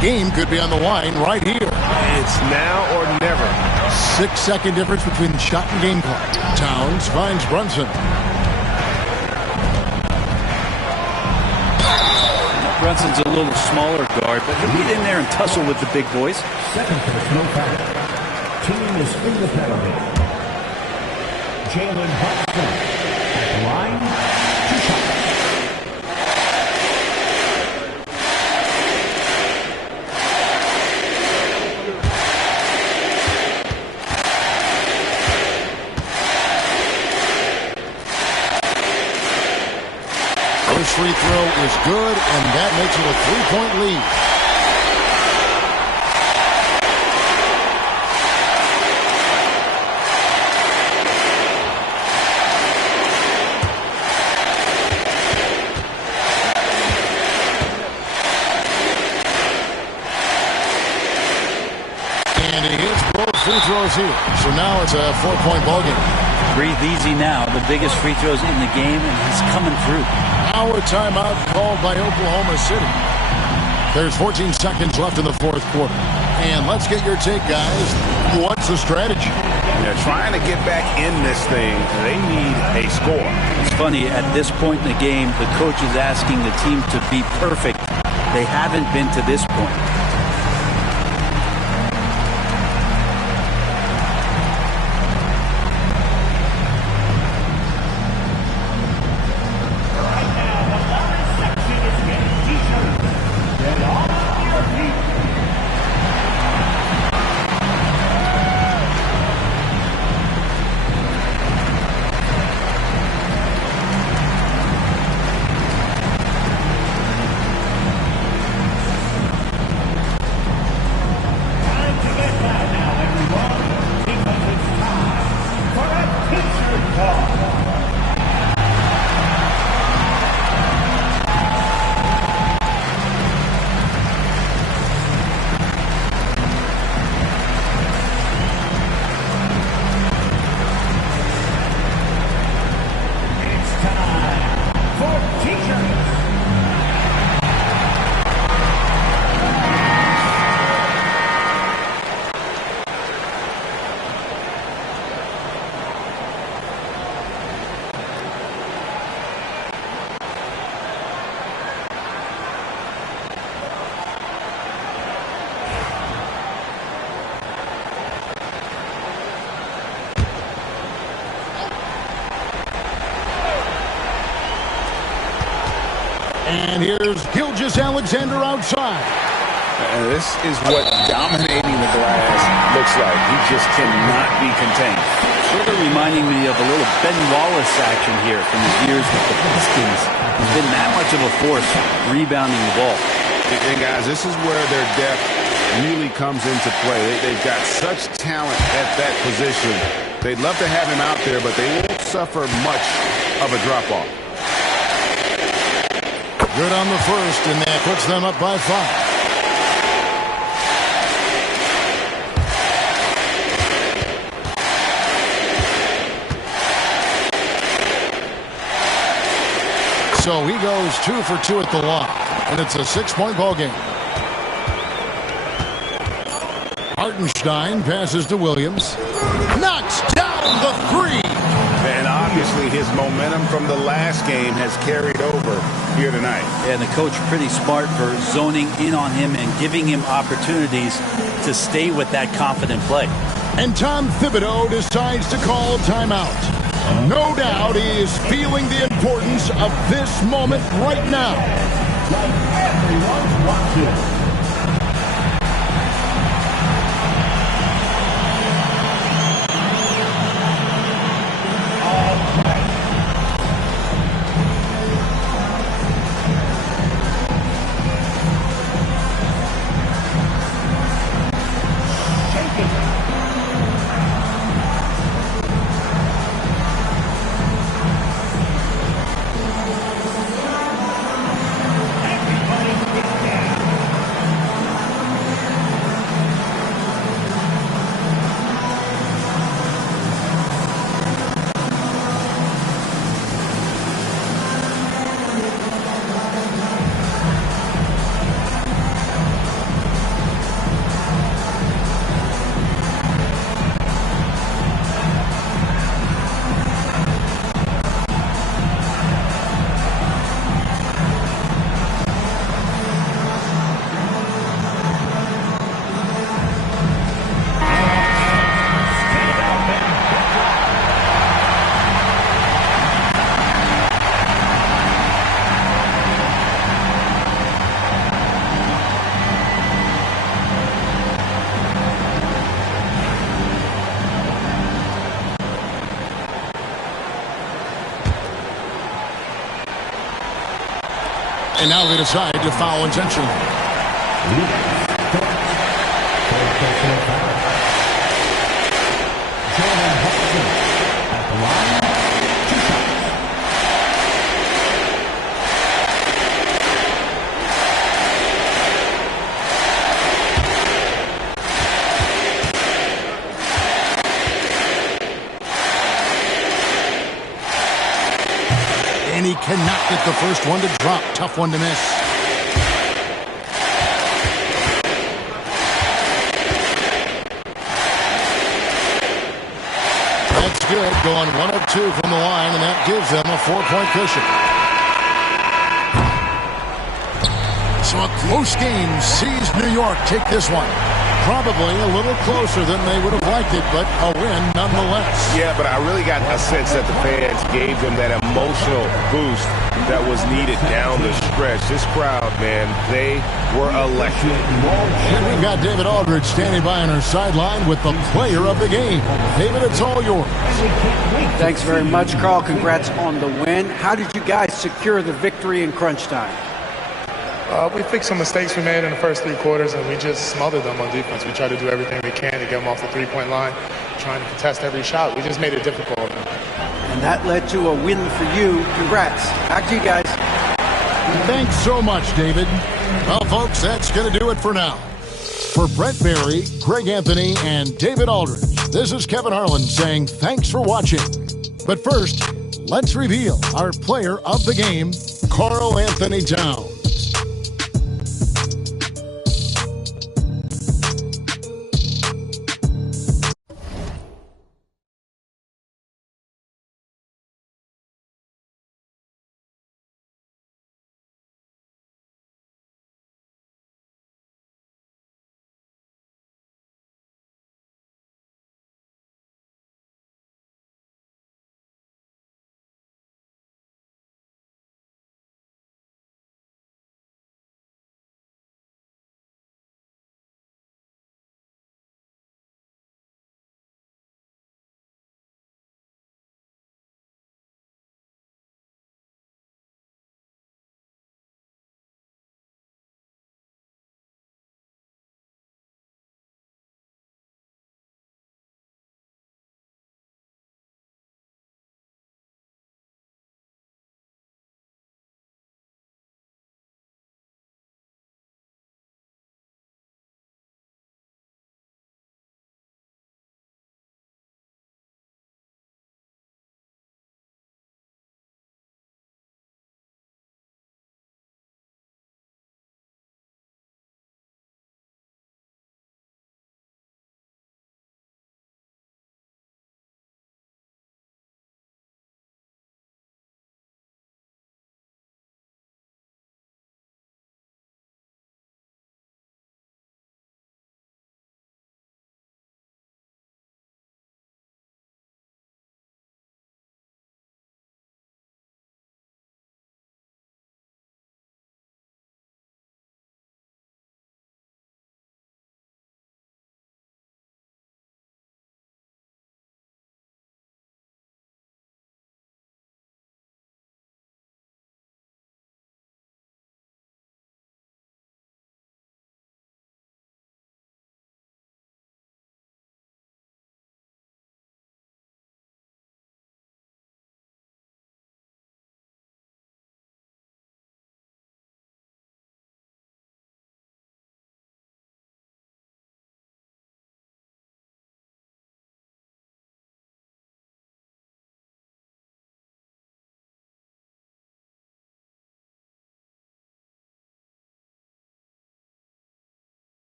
Game could be on the line right here. It's now or never. 6-second difference between the shot and game clock. Towns finds Brunson. Brunson's a little smaller guard, but he'll get in there and tussle with the big boys. Second personal foul. Team is in the penalty. Jalen Brunson at the line. 2 shots. First free throw is good, and that makes it a 3-point lead. And he hits both free throws here. So now it's a 4-point ballgame. Breathe easy now. The biggest free throws in the game, and he's coming through. Now a timeout called by Oklahoma City. There's 14 seconds left in the fourth quarter. And let's get your take, guys. What's the strategy? They're trying to get back in this thing. They need a score. It's funny, at this point in the game, the coach is asking the team to be perfect. They haven't been to this point. And here's Gilgeous-Alexander outside. This is what dominating the glass looks like. He just cannot be contained. Sort of reminding me of a little Ben Wallace action here from his years with the Pistons. He's been that much of a force rebounding the ball. And guys, this is where their depth really comes into play. They've got such talent at that position. They'd love to have him out there, but they won't suffer much of a drop-off. Good on the first, and that puts them up by 5. So he goes 2 for 2 at the line, and it's a 6-point ball game. Hartenstein passes to Williams. Knocks down the 3. And obviously his momentum from the last game has carried over here tonight. And the coach pretty smart for zoning in on him and giving him opportunities to stay with that confident play. And Tom Thibodeau decides to call timeout. No doubt he is feeling the importance of this moment right now. Like everyone's watching. And now they decide to foul intentionally. And he cannot get the first one to drop. Tough one to miss. That's good. Going 1 of 2 from the line, and that gives them a 4-point cushion. So a close game sees New York take this one. Probably a little closer than they would have liked it, but a win nonetheless. Yeah, but I really got a sense that the fans gave them that emotional boost that was needed down the stretch. This crowd, man, they were electric. And we've got David Aldridge standing by on our sideline with the player of the game. David, it's all yours. Thanks very much, Carl. Congrats on the win. How did you guys secure the victory in crunch time? We fixed some mistakes we made in the first 3 quarters, and we just smothered them on defense. We tried to do everything we can to get them off the 3-point line, trying to contest every shot. We just made it difficult. And that led to a win for you. Congrats. Back to you guys. Thanks so much, David. Well, folks, that's going to do it for now. For Brent Barry, Greg Anthony, and David Aldridge, this is Kevin Harlan saying thanks for watching. But first, let's reveal our player of the game, Karl Anthony Towns.